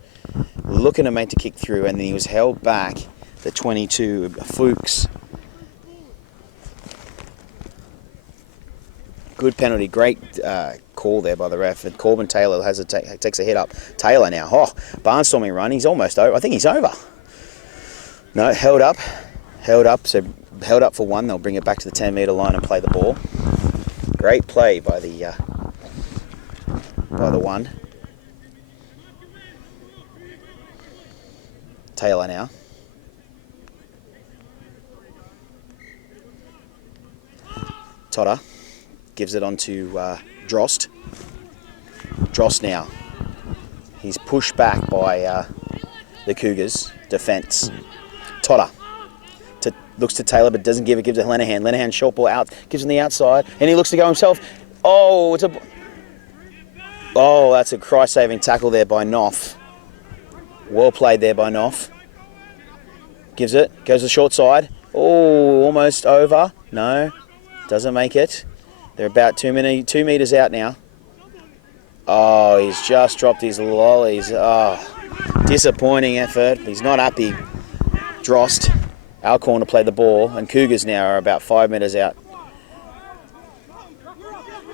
Looking to make the kick through, and then he was held back. The 22, Fuchs. Good penalty, great call there by the ref. And Corbin Taylor takes a hit up. Taylor now, barnstorming run. He's almost over. I think he's over. No, held up. So held up for one. They'll bring it back to the 10-metre line and play the ball. Great play by the one. Taylor now. Totter gives it on to Drost. Drost now. He's pushed back by the Cougars' defence. Totter looks to Taylor, but doesn't give it. Gives it to Lenahan. Lenahan short ball out. Gives him the outside, and he looks to go himself. Oh, that's a cry-saving tackle there by Knopf. Well played there by Knopf. Gives it. Goes to the short side. Oh, almost over. No, doesn't make it. They're about 2 metres out now. Oh, he's just dropped his lollies. Oh, disappointing effort. He's not happy. Drost, Alcorn to play the ball, and Cougars now are about 5 metres out.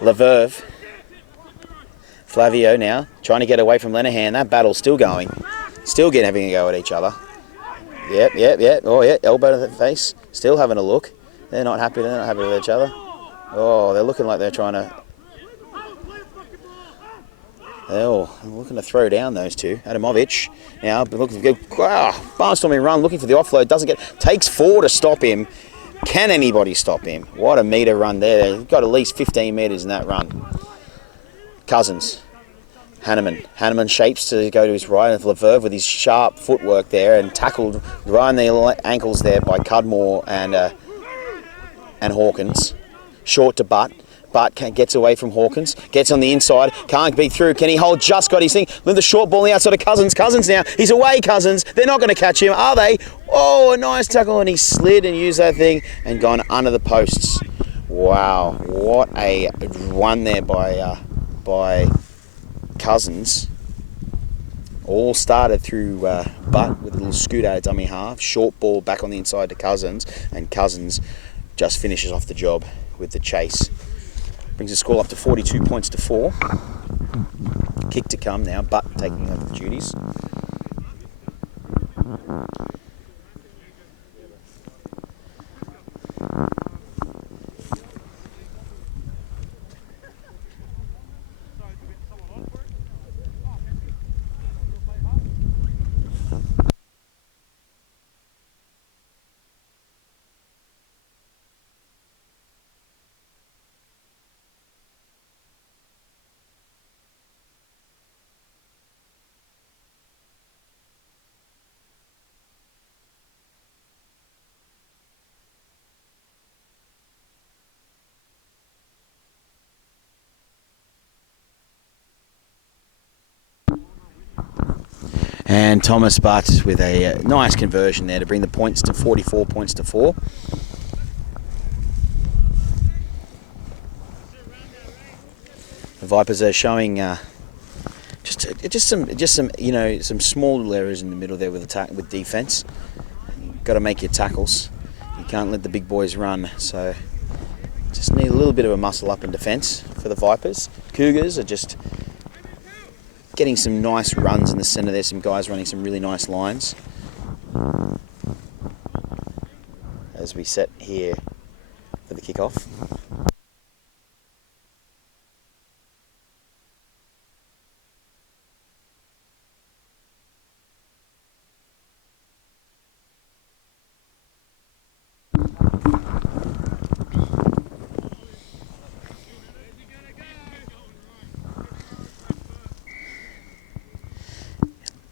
Leverve. Flavio now, trying to get away from Lenahan. That battle's still going. Still having a go at each other. Yep. Oh, yeah, elbow to the face. Still having a look. They're not happy with each other. Oh, they're looking like they're trying to... Oh, looking to throw down those two. Adamovic now, barnstorming run, looking for the offload, doesn't get... Takes 4 to stop him. Can anybody stop him? What a metre run there. He's got at least 15 metres in that run. Cousins. Hanneman shapes to go to his right, and Leverve with his sharp footwork there, and tackled right on the ankles there by Cudmore and and Hawkins. Short to Butt. Butt gets away from Hawkins. Gets on the inside. Can't beat through. Can he hold? Just got his thing. With the short ball on the outside of Cousins. Cousins now. He's away, Cousins. They're not going to catch him, are they? Oh, a nice tackle. And he slid and used that thing and gone under the posts. Wow. What a run there by Cousins. All started through Butt with a little scoot out of dummy half. Short ball back on the inside to Cousins. And Cousins just finishes off the job with the chase. Brings the score up to 42 points to 4. Kick to come now. Butt taking over the duties. And Thomas Butt with a nice conversion there to bring the points to 44 points to 4. The Vipers are showing just some some small little errors in the middle there with defense. Got to make your tackles. You can't let the big boys run. So just need a little bit of a muscle up in defense for the Vipers. Cougars are just getting some nice runs in the centre there. Some guys running some really nice lines. As we set here for the kickoff.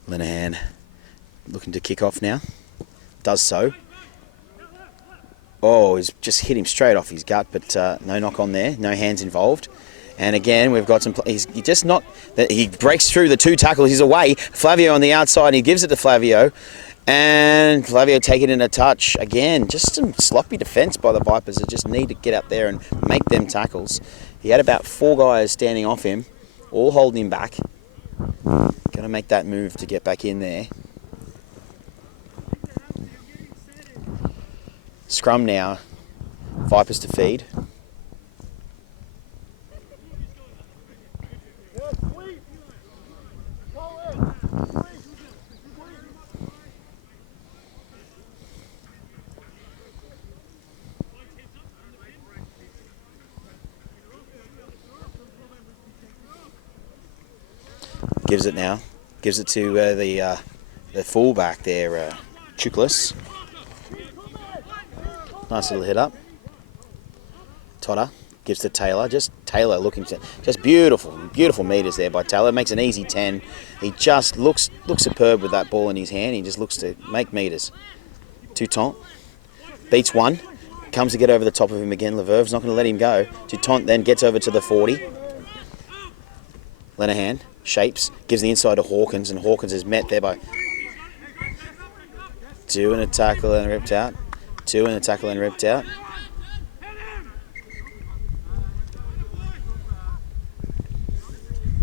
Linehan looking to kick off now. Does so. Oh, he's just hit him straight off his gut, but no knock on there. No hands involved. And again, we've got some... He breaks through the 2 tackles. He's away. Flavio on the outside. He gives it to Flavio. And Flavio taking in a touch. Again, just some sloppy defence by the Vipers that just need to get out there and make them tackles. He had about 4 guys standing off him, all holding him back. Got to make that move to get back in there. Scrum now. Vipers to feed. Gives it now. Gives it to the fullback there, Chuklis. Nice little hit up. Totter gives to Taylor. Just Taylor looking to... Just beautiful meters there by Taylor. Makes an easy 10. He just looks superb with that ball in his hand. He just looks to make meters. Toutant. Beats 1. Comes to get over the top of him again. Leverve's not going to let him go. Toutant then gets over to the 40. Lenahan shapes, gives the inside to Hawkins, and Hawkins is met there by 2 and a tackle and ripped out. 2 and a tackle and ripped out.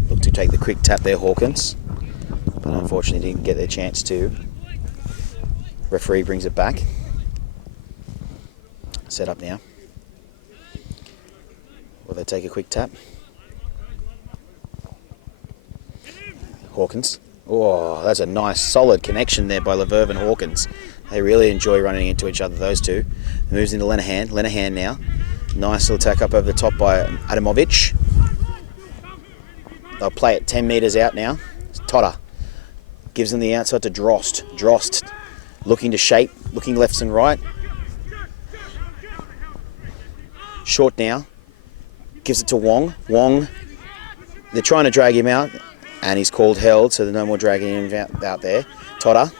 Look to take the quick tap there, Hawkins, but unfortunately didn't get their chance to. Referee brings it back. Set up now. Will they take a quick tap? Hawkins. Oh, that's a nice solid connection there by Leverve and Hawkins. They really enjoy running into each other, those two. Moves into Lenahan. Lenahan now. Nice little tack up over the top by Adamovic. They'll play it 10 metres out now. Totter gives them the outside to Drost. Drost looking to shape, looking left and right. Short now. Gives it to Wong. Wong, they're trying to drag him out. And he's called held, so there's no more dragging him out there. Totter.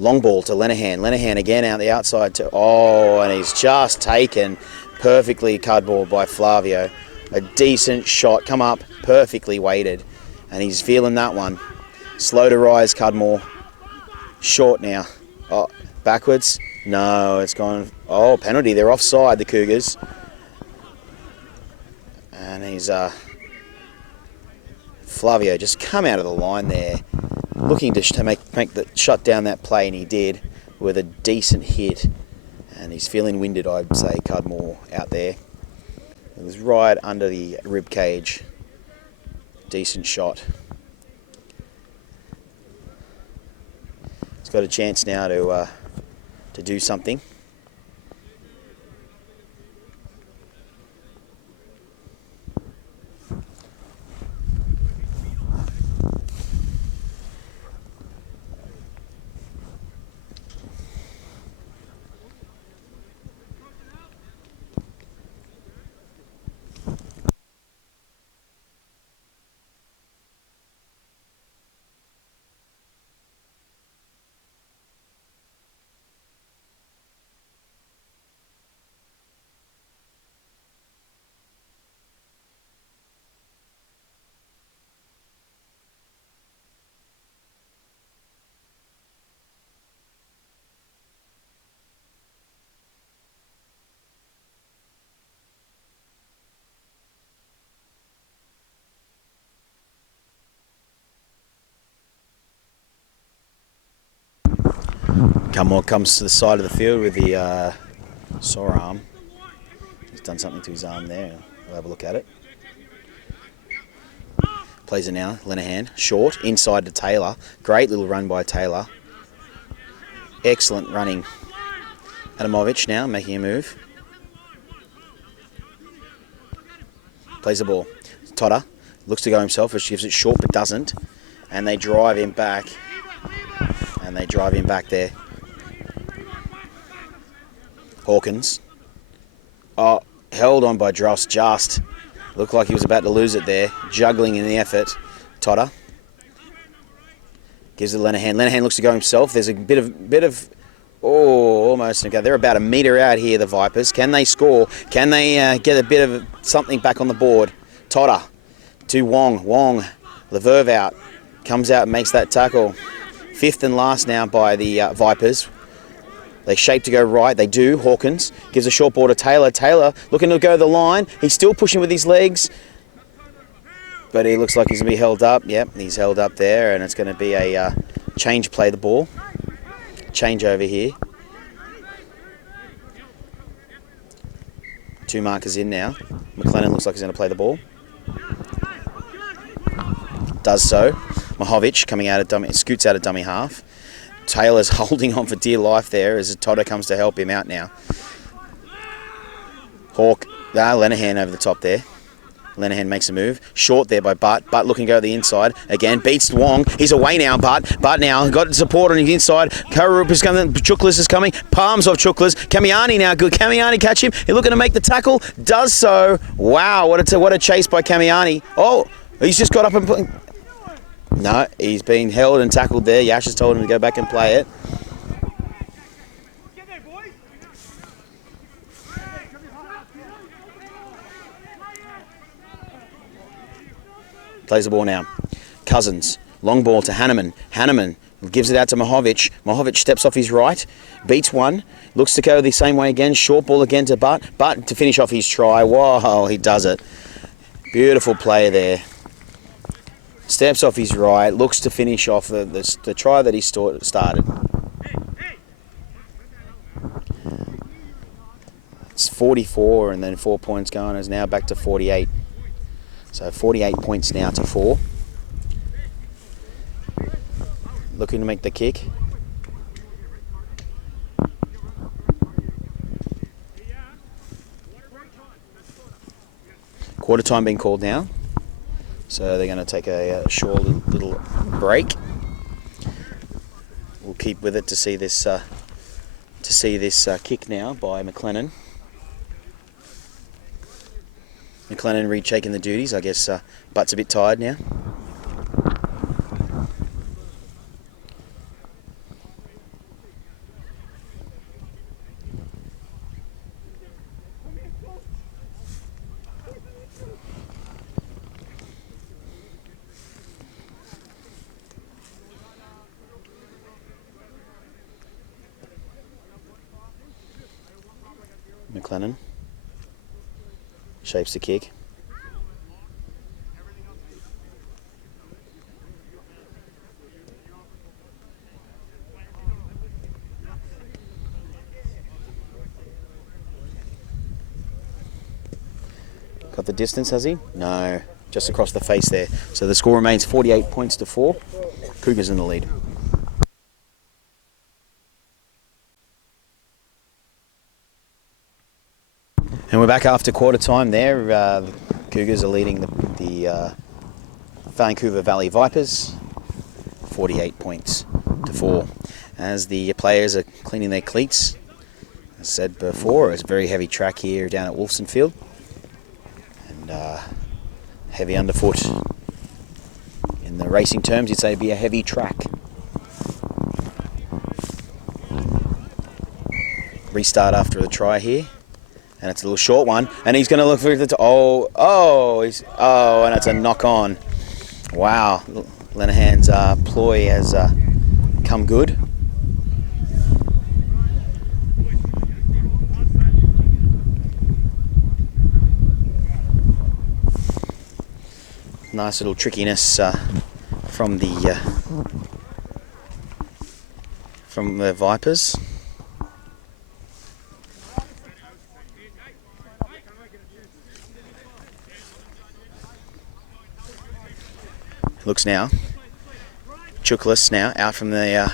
Long ball to Lenahan. Lenahan again out the outside to... Oh, and he's just taken perfectly cardboard by Flavio. A decent shot. Come up, perfectly weighted. And he's feeling that one. Slow to rise, Cudmore. Short now. Oh, backwards. No, it's gone. Oh, penalty. They're offside, the Cougars. And he's... Flavio just come out of the line there. Looking to make the shut down that play, and he did with a decent hit. And he's feeling winded, I'd say, Cudmore out there. It was right under the rib cage. Decent shot. He's got a chance now to do something. Cudmore comes to the side of the field with the sore arm. He's done something to his arm there. We'll have a look at it. Plays it now. Lenahan, short, inside to Taylor. Great little run by Taylor. Excellent running. Adamovic now making a move. Plays the ball. Totter looks to go himself, which gives it short but doesn't. And they drive him back. And they drive him back there. Hawkins. Oh, held on by Dross just. Looked like he was about to lose it there. Juggling in the effort. Totter. Gives it to Lenahan. Lenahan looks to go himself. There's a bit of almost. Okay, they're about a metre out here, the Vipers. Can they score? Can they get a bit of something back on the board? Totter to Wong. Wong. Leverve out. Comes out and makes that tackle. Fifth and last now by the Vipers. They shape to go right. They do. Hawkins gives a short ball to Taylor. Taylor looking to go the line. He's still pushing with his legs. But he looks like he's going to be held up. Yep, he's held up there. And it's going to be a change play the ball. Change over here. 2 markers in now. McLennan looks like he's going to play the ball. Does so. Mahovic coming out of dummy, scoots out of dummy half. Taylor's holding on for dear life there as Toto comes to help him out now. Lenahan over the top there. Lenahan makes a move. Short there by Butt. Butt looking to go to the inside. Again, beats Wong. He's away now, Butt. Butt now got support on his inside. Karup is coming. Chuklas is coming. Palms off Chuklas. Kamiani now good. Kamiani catch him. He's looking to make the tackle. Does so. Wow, what a chase by Kamiani. Oh, he's just got up and... No, he's been held and tackled there. Yash has told him to go back and play it. Plays the ball now. Cousins. Long ball to Hanneman. Hanneman gives it out to Mahovic. Mahovic steps off his right. Beats one. Looks to go the same way again. Short ball again to Butt. Butt to finish off his try. Wow, he does it. Beautiful play there. Steps off his right, looks to finish off the try that he started. It's 44 and then 4 points going. Is now back to 48. So 48 points now to 4. Looking to make the kick. Quarter time being called now. So they're going to take a short little break. We'll keep with it to see this kick now by McLennan. McLennan retaking the duties. I guess Butt's a bit tired now. McLennan shapes the kick. Got the distance, has he? No, just across the face there. So the score remains 48 points to 4. Cougars in the lead. And we're back after quarter time there. The Cougars are leading the Vancouver Valley Vipers 48 points to 4. As the players are cleaning their cleats, as I said before, it's a very heavy track here down at Wolfson Field. And heavy underfoot. In the racing terms, you'd say it'd be a heavy track. Restart after the try here. And it's a little short one, and he's going to look for the and it's a knock on. Wow, Lenahan's ploy has come good. Nice little trickiness from the Vipers. Looks now. Chookless now out from the.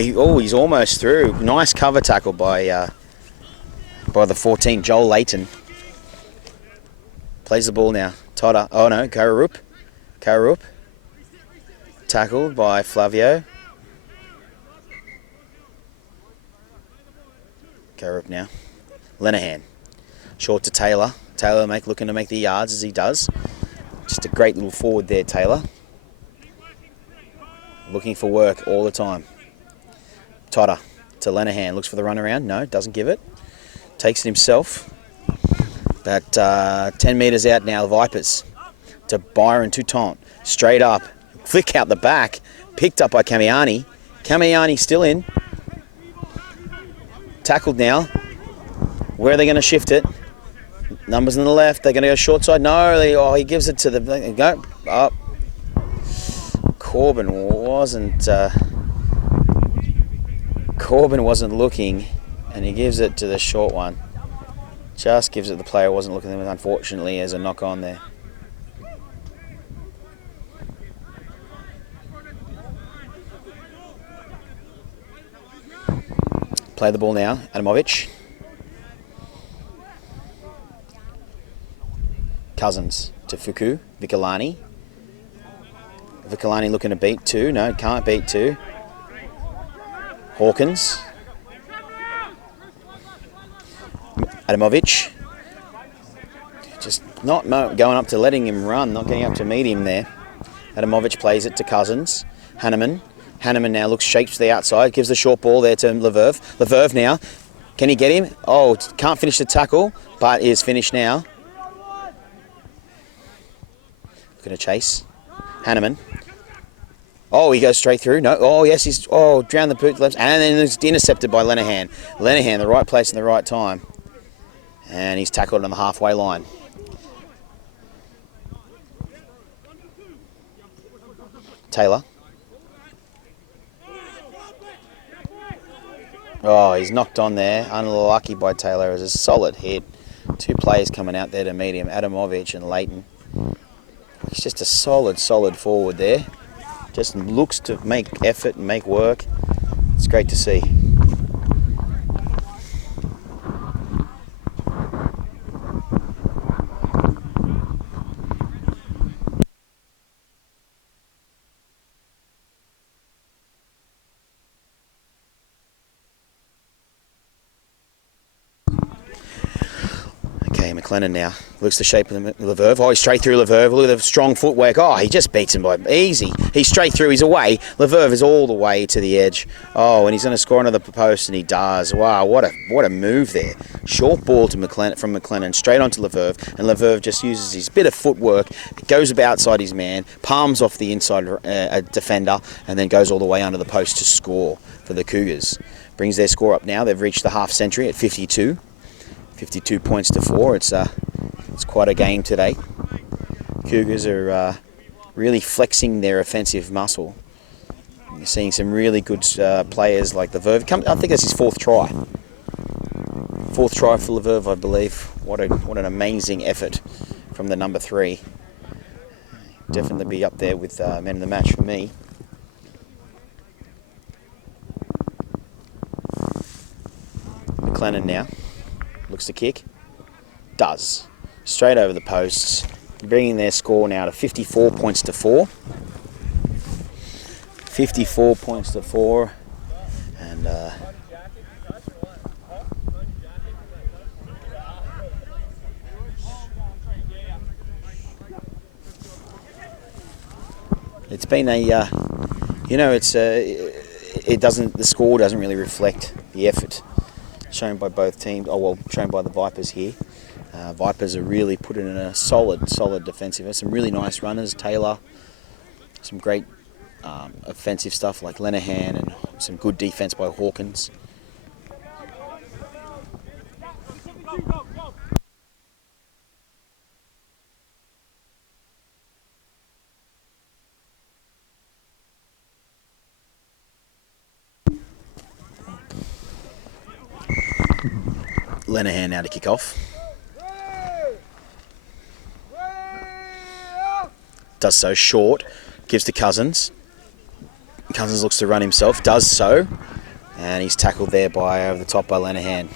He's almost through. Nice cover tackle by the 14, Joel Layton. Plays the ball now. Totter. Oh no, Karup. Tackled by Flavio. Karup now. Lenahan. Short to Taylor. Taylor looking to make the yards as he does. Just a great little forward there, Taylor. Looking for work all the time. Totter to Lenahan. Looks for the run around. No, doesn't give it. Takes it himself. About 10 metres out now, the Vipers. To Byron Toutant. Straight up. Flick out the back. Picked up by Kamiani. Kamiani still in. Tackled now. Where are they going to shift it? Numbers on the left. They're going to go short side. No, he gives it to the... Go. Up. Corbin wasn't looking, and he gives it to the short one. Just gives it the player wasn't looking. Unfortunately, there's a knock on there. Play the ball now, Adamovic. Cousins to Fuku, Vikalani. Vikalani looking to beat 2. No, can't beat 2. Hawkins. Adamovic. Just not going up to letting him run, not getting up to meet him there. Adamovic plays it to Cousins. Hanneman. Hanneman now shapes to the outside, gives the short ball there to Leverve. Leverve now. Can he get him? Oh, can't finish the tackle, but is finished now. Going to chase. Hanneman. Oh, he goes straight through. No. Oh, yes, he's... Oh, drowned the boot left. And then it's intercepted by Lenahan. Lenahan, the right place in the right time. And he's tackled on the halfway line. Taylor. Oh, he's knocked on there. Unlucky by Taylor. It was a solid hit. 2 players coming out there to meet him. Adamovic and Layton. He's just a solid forward there. Just looks to make effort and make work. It's great to see. McLennan now looks the shape of Leverve. Oh, he's straight through Leverve. Look at the strong footwork. Oh, he just beats him by easy. He's straight through. He's away. Leverve is all the way to the edge. Oh, and he's going to score another post, and he does. Wow, what a move there. Short ball to McLennan, from McLennan straight onto Leverve, and Leverve just uses his bit of footwork. It goes outside his man, palms off the inside defender, and then goes all the way under the post to score for the Cougars. Brings their score up now. They've reached the half century at 52. 52 points to 4. It's quite a game today. Cougars are really flexing their offensive muscle. You're seeing some really good players like the Verve. I think that's his 4th try. 4th try for Verve, I believe. What an amazing effort from the number 3. Definitely be up there with men of the match for me. McLennan now looks to kick. Does. Straight over the posts, bringing their score now to 54 points to 4. 54 points to 4, and it's been a, the score doesn't really reflect the effort shown by both teams. Oh well, shown by the Vipers here. Vipers are really putting in a solid defensive. Some really nice runners, Taylor. Some great offensive stuff like Lenihan, and some good defense by Hawkins. Lenihan now to kick off. Does so short, gives to Cousins. Cousins looks to run himself, does so, and he's tackled there by over the top by Lenihan.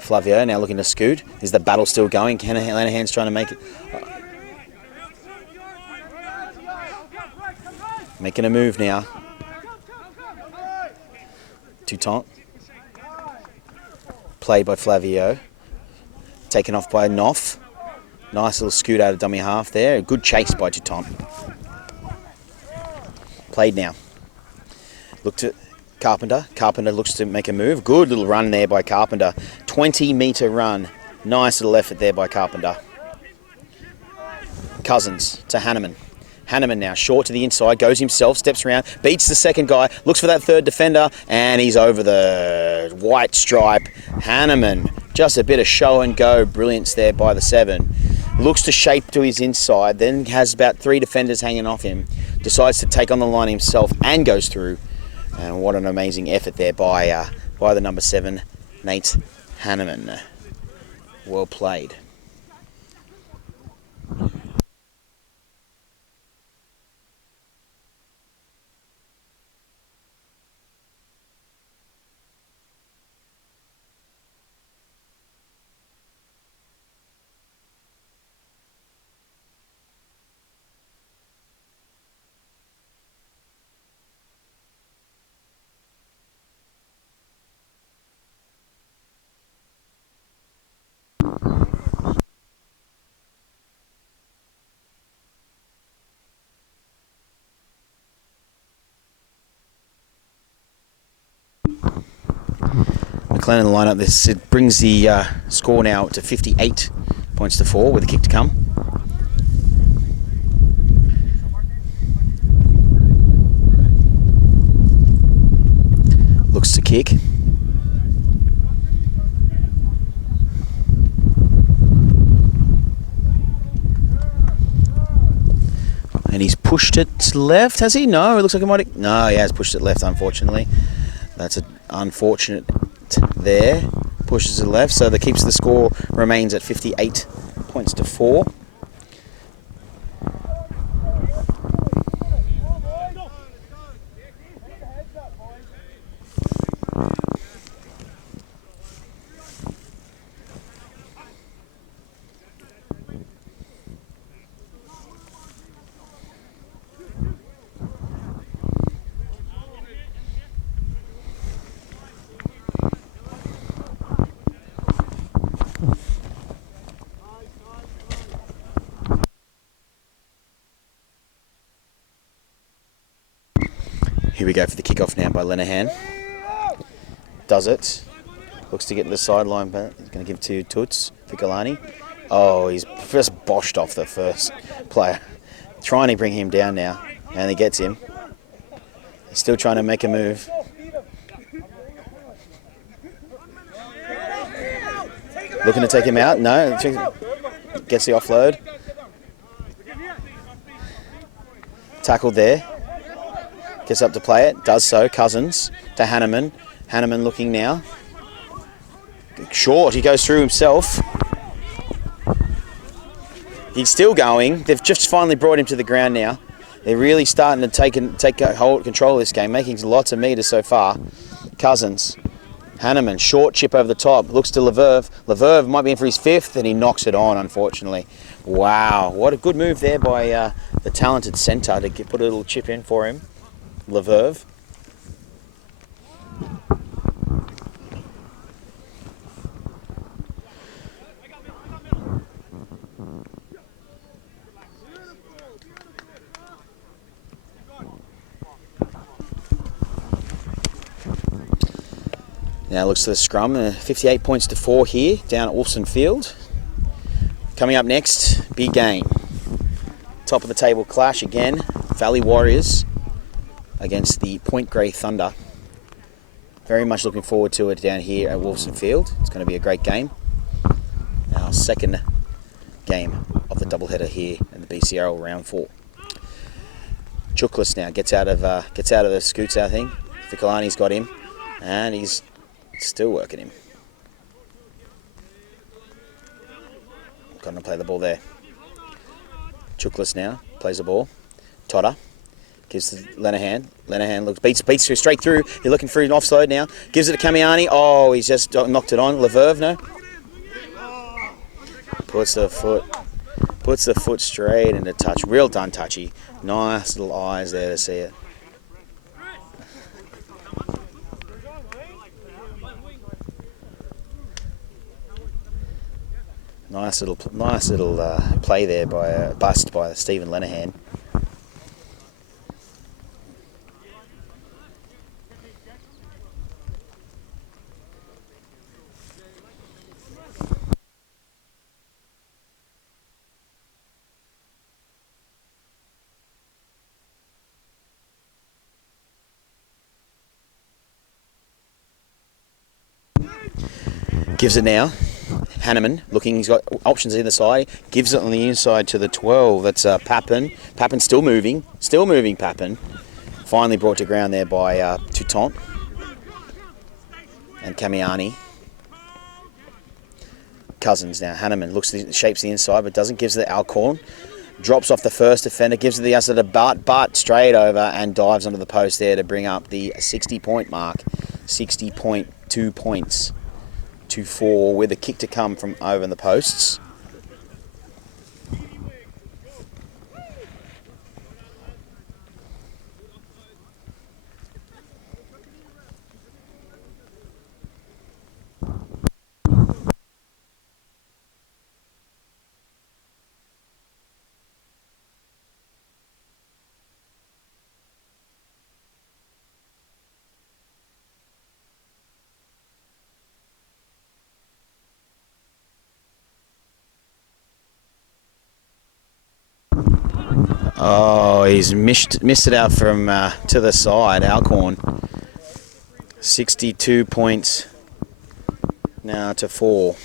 Flavio now looking to scoot. Is the battle still going? Lenihan's trying to make it. Making a move now. Toutant. Played by Flavio. Taken off by Knopf. Nice little scoot out of dummy half there. A good chase by Toutant. Played now. Looked at Carpenter. Carpenter looks to make a move. Good little run there by Carpenter. 20-metre run. Nice little effort there by Carpenter. Cousins to Hanneman. Hanneman now short to the inside, goes himself, steps around, beats the second guy, looks for that third defender, and he's over the white stripe. Hanneman, just a bit of show and go brilliance there by the 7. Looks to shape to his inside, then has about 3 defenders hanging off him. Decides to take on the line himself and goes through. And what an amazing effort there by the number 7, Nate Hanneman. Well played. McLennan in the lineup. It brings the score now to 58 points to 4 with a kick to come. Looks to kick. And he's pushed it left, has he? No, it looks like he might have... No, he has pushed it left, unfortunately. That's an unfortunate there. Pushes it left, so the keeps the score remains at 58 points to 4. Here we go for the kickoff now by Lenihan. Does it. Looks to get to the sideline, but he's going to give to Toots Piccolani. Oh, he's just boshed off the first player. Trying to bring him down now, and he gets him. He's still trying to make a move. Looking to take him out. No. Gets the offload. Tackled there. Gets up to play it. Does so. Cousins to Hanneman. Hanneman looking now. Short. He goes through himself. He's still going. They've just finally brought him to the ground now. They're really starting to take control of this game, making lots of meters so far. Cousins. Hanneman, short chip over the top. Looks to LeVerve. LeVerve might be in for his fifth, and he knocks it on, unfortunately. Wow, what a good move there by the talented centre to put a little chip in for him. LeVerve. Now looks to the scrum, 58 points to 4 here, down at Wolfson Field. Coming up next, big game. Top of the table clash again, Valley Warriors against the Point Grey Thunder. Very much looking forward to it down here at Wolfson Field. It's going to be a great game. Our second game of the doubleheader here in the BCRL round 4. Chookless now gets out of the scoots, I think. Ficolani's got him, and he's still working him. Got to play the ball there. Chookless now plays the ball. Totter gives to Lenahan. Lenahan looks beats through straight through. He's looking for an offside now. Gives it to Kamiani. Oh, he's just knocked it on. LeVerve, no. Puts the foot straight into touch. Real done touchy. Nice little eyes there to see it. Nice little play there by a bust by Stephen Lenahan. Gives it now. Hanneman looking, he's got options either side, gives it on the inside to the 12. That's Pappen. Pappen still moving Pappen. Finally brought to ground there by Toutant and Kamiani. Cousins now. Hanneman shapes the inside but doesn't, gives it to Alcorn. Drops off the first defender, gives it the outside to Butt straight over and dives onto the post there to bring up the 60-point mark. 60.2 points. 2-4 with a kick to come from over in the posts. Oh, he's missed it out from to the side, Alcorn. 62 points now to 4.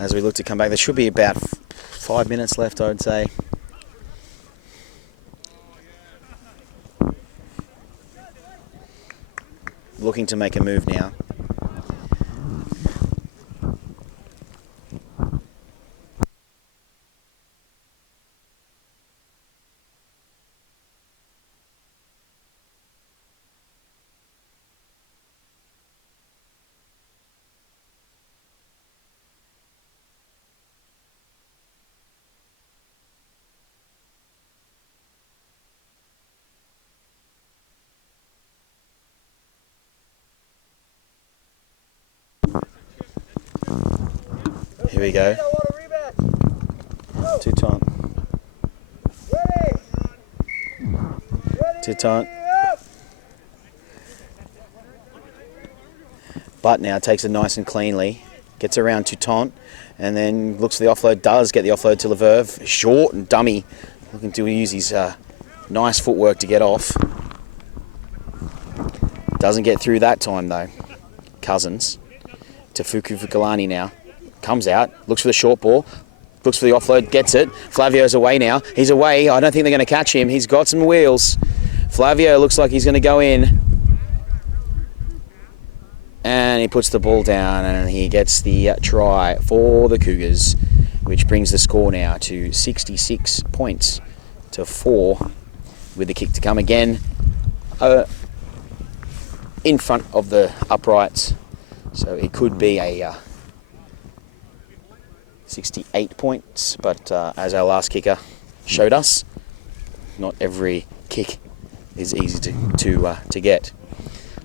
As we look to come back, there should be about 5 minutes left, I would say. Looking to make a move now. Here we go. Toutant. Butt now takes it nice and cleanly. Gets around Toutant and then looks for the offload. Does get the offload to LeVerve. Short and dummy. Looking to use his nice footwork to get off. Doesn't get through that time though. Cousins to Fukulani now. Comes out, looks for the short ball, looks for the offload, gets it. Flavio's away now. He's away. I don't think they're going to catch him. He's got some wheels. Flavio looks like he's going to go in. And he puts the ball down and he gets the try for the Cougars, which brings the score now to 66 points to 4 with the kick to come again in front of the uprights. So it could be a 68 points, but as our last kicker showed us, not every kick is easy to get.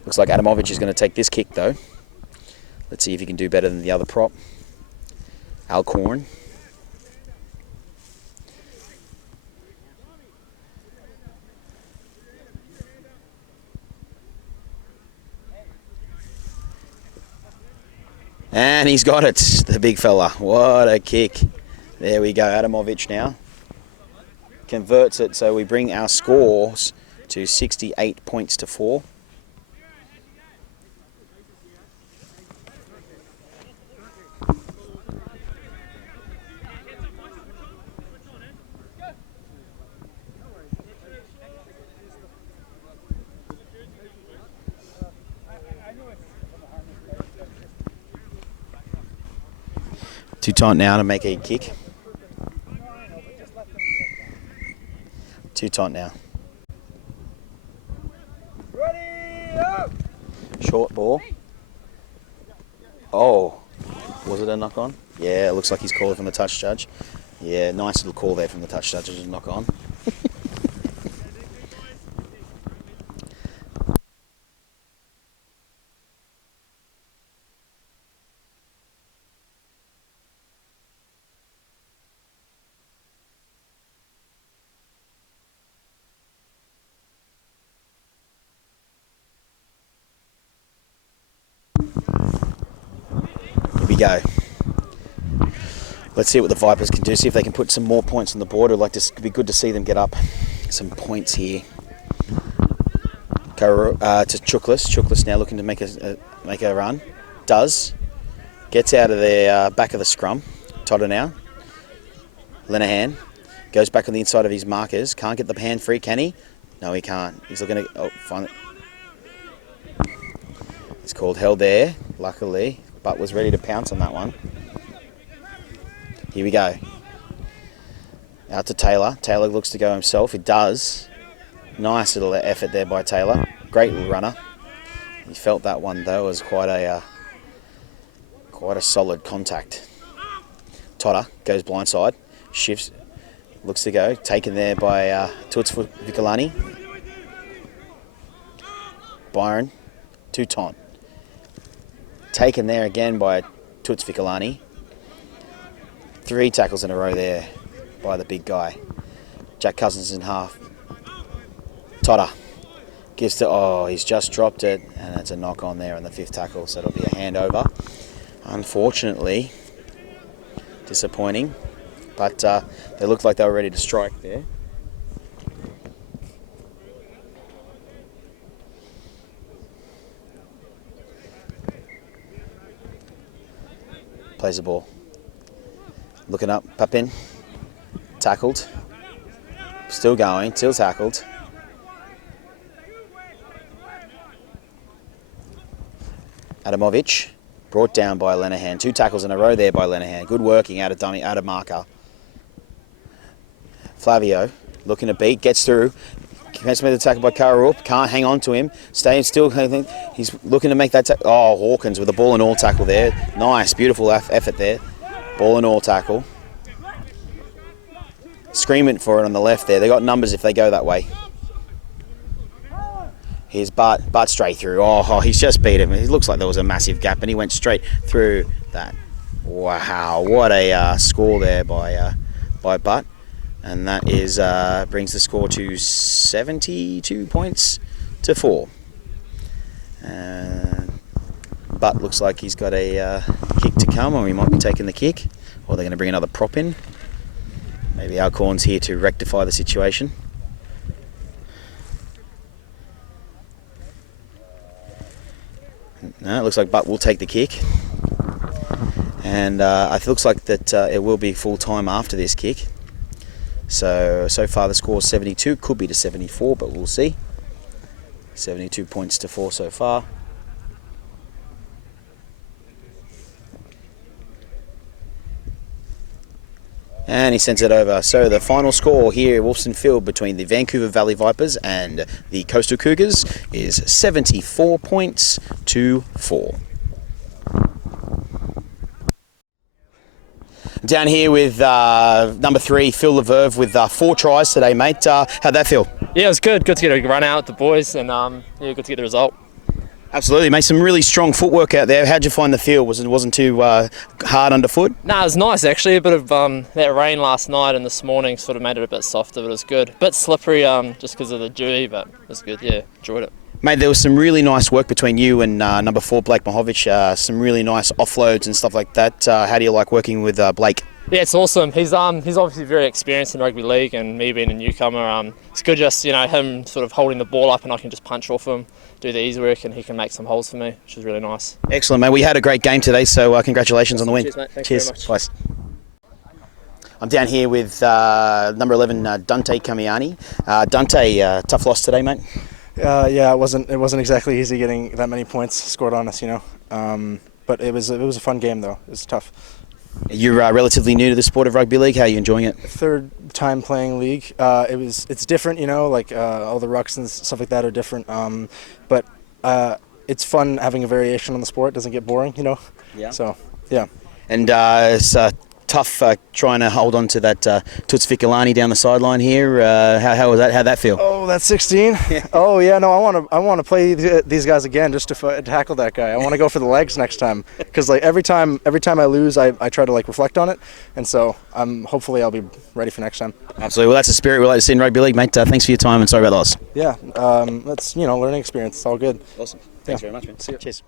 Looks like Adamovic is going to take this kick though. Let's see if he can do better than the other prop. Alcorn. And he's got it, the big fella. What a kick. There we go, Adamovic now. Converts it, so we bring our scores to 68 points to 4. Too tight now to make a kick. Too tight now. Short ball. Oh, was it a knock on? Yeah, it looks like he's called it from the touch judge. Yeah, nice little call there from the touch judge. It was a knock on. Here we go. Let's see what the Vipers can do. See if they can put some more points on the board. It'd like to it'd be good to see them get up some points here. Go to Chuklis. Chuklis now looking to make a run. Does. Gets out of the back of the scrum. Totter now. Lenahan goes back on the inside of his markers. Can't get the hand free, can he? No, he can't. He's looking to find it. It's called held there, luckily, but was ready to pounce on that one. Here we go. Out to Taylor. Taylor looks to go himself. He does. Nice little effort there by Taylor. Great little runner. He felt that one though. It was quite a solid contact. Totter goes blindside. Shifts. Looks to go. Taken there by Tuts Vicolani. Byron. Touton. Taken there again by Tuts Vicolani. 3 tackles in a row there by the big guy. Jack Cousins in half. Totter gives to, he's just dropped it, and it's a knock on there on the 5th tackle, so it'll be a handover. Unfortunately, disappointing, but they looked like they were ready to strike there. Plays the ball. Looking up, Papin. Tackled. Still going, still tackled. Adamovic, brought down by Lenahan. 2 tackles in a row there by Lenahan. Good working out of marker. Flavio, looking to beat, gets through. Commencement of the tackle by Kararup. Can't hang on to him. Staying still. He's looking to make that tackle. Oh, Hawkins with a ball and all tackle there. Nice, beautiful effort there. Ball and all tackle. Screaming for it on the left there. They got numbers if they go that way. Here's Bart straight through. Oh, he's just beat him. It looks like there was a massive gap and he went straight through that. Wow, what a score there by Bart. And that is brings the score to 72 points to 4. Butt looks like he's got a kick to come, or he might be taking the kick, or they're going to bring another prop in. Maybe Alcorn's here to rectify the situation. No, it looks like Butt will take the kick. And it looks like that it will be full time after this kick. So far the score is 72, could be to 74, but we'll see. 72 points to 4 so far. And he sends it over. So the final score here at Wolfson Field between the Vancouver Valley Vipers and the Coastal Cougars is 74 points to 4. Down here with number 3, Phil Leverve, with 4 tries today, mate. How'd that feel? Yeah, it was good. Good to get a run out with the boys, and good to get the result. Absolutely, mate. Some really strong footwork out there. How'd you find the field? It wasn't too hard underfoot? No, it was nice actually. A bit of that rain last night and this morning sort of made it a bit softer, but it was good. A bit slippery just because of the dewy, but it was good. Yeah, enjoyed it. Mate, there was some really nice work between you and number 4, Blake Mahovich. Some really nice offloads and stuff like that. How do you like working with Blake? Yeah, it's awesome. He's obviously very experienced in rugby league, and me being a newcomer, it's good just him sort of holding the ball up, and I can just punch off him, do the easy work, and he can make some holes for me, which is really nice. Excellent, mate. We had a great game today, so congratulations on the win. Cheers, mate. Thanks Cheers. very much. Twice. I'm down here with number 11, Dante Kamiani. Dante, tough loss today, mate. Yeah, it wasn't exactly easy getting that many points scored on us, But it was a fun game though. It was tough. You're relatively new to the sport of rugby league. How are you enjoying it? Third time playing league. It's different, all the rucks and stuff like that are different. But it's fun having a variation on the sport. It doesn't get boring, Yeah. So yeah. And it's tough trying to hold on to that Toots Fikalani down the sideline here. How was that? How'd that feel? Oh, that's 16. Oh yeah, no, I want to play these guys again just to tackle that guy. I want to go for the legs next time because every time I lose, I try to reflect on it, and so hopefully I'll be ready for next time. Absolutely. Well, that's a spirit we like to see in rugby league, mate. Thanks for your time and sorry about the loss. Yeah, that's learning experience. It's all good. Awesome. Thanks very much, man. See you. Cheers.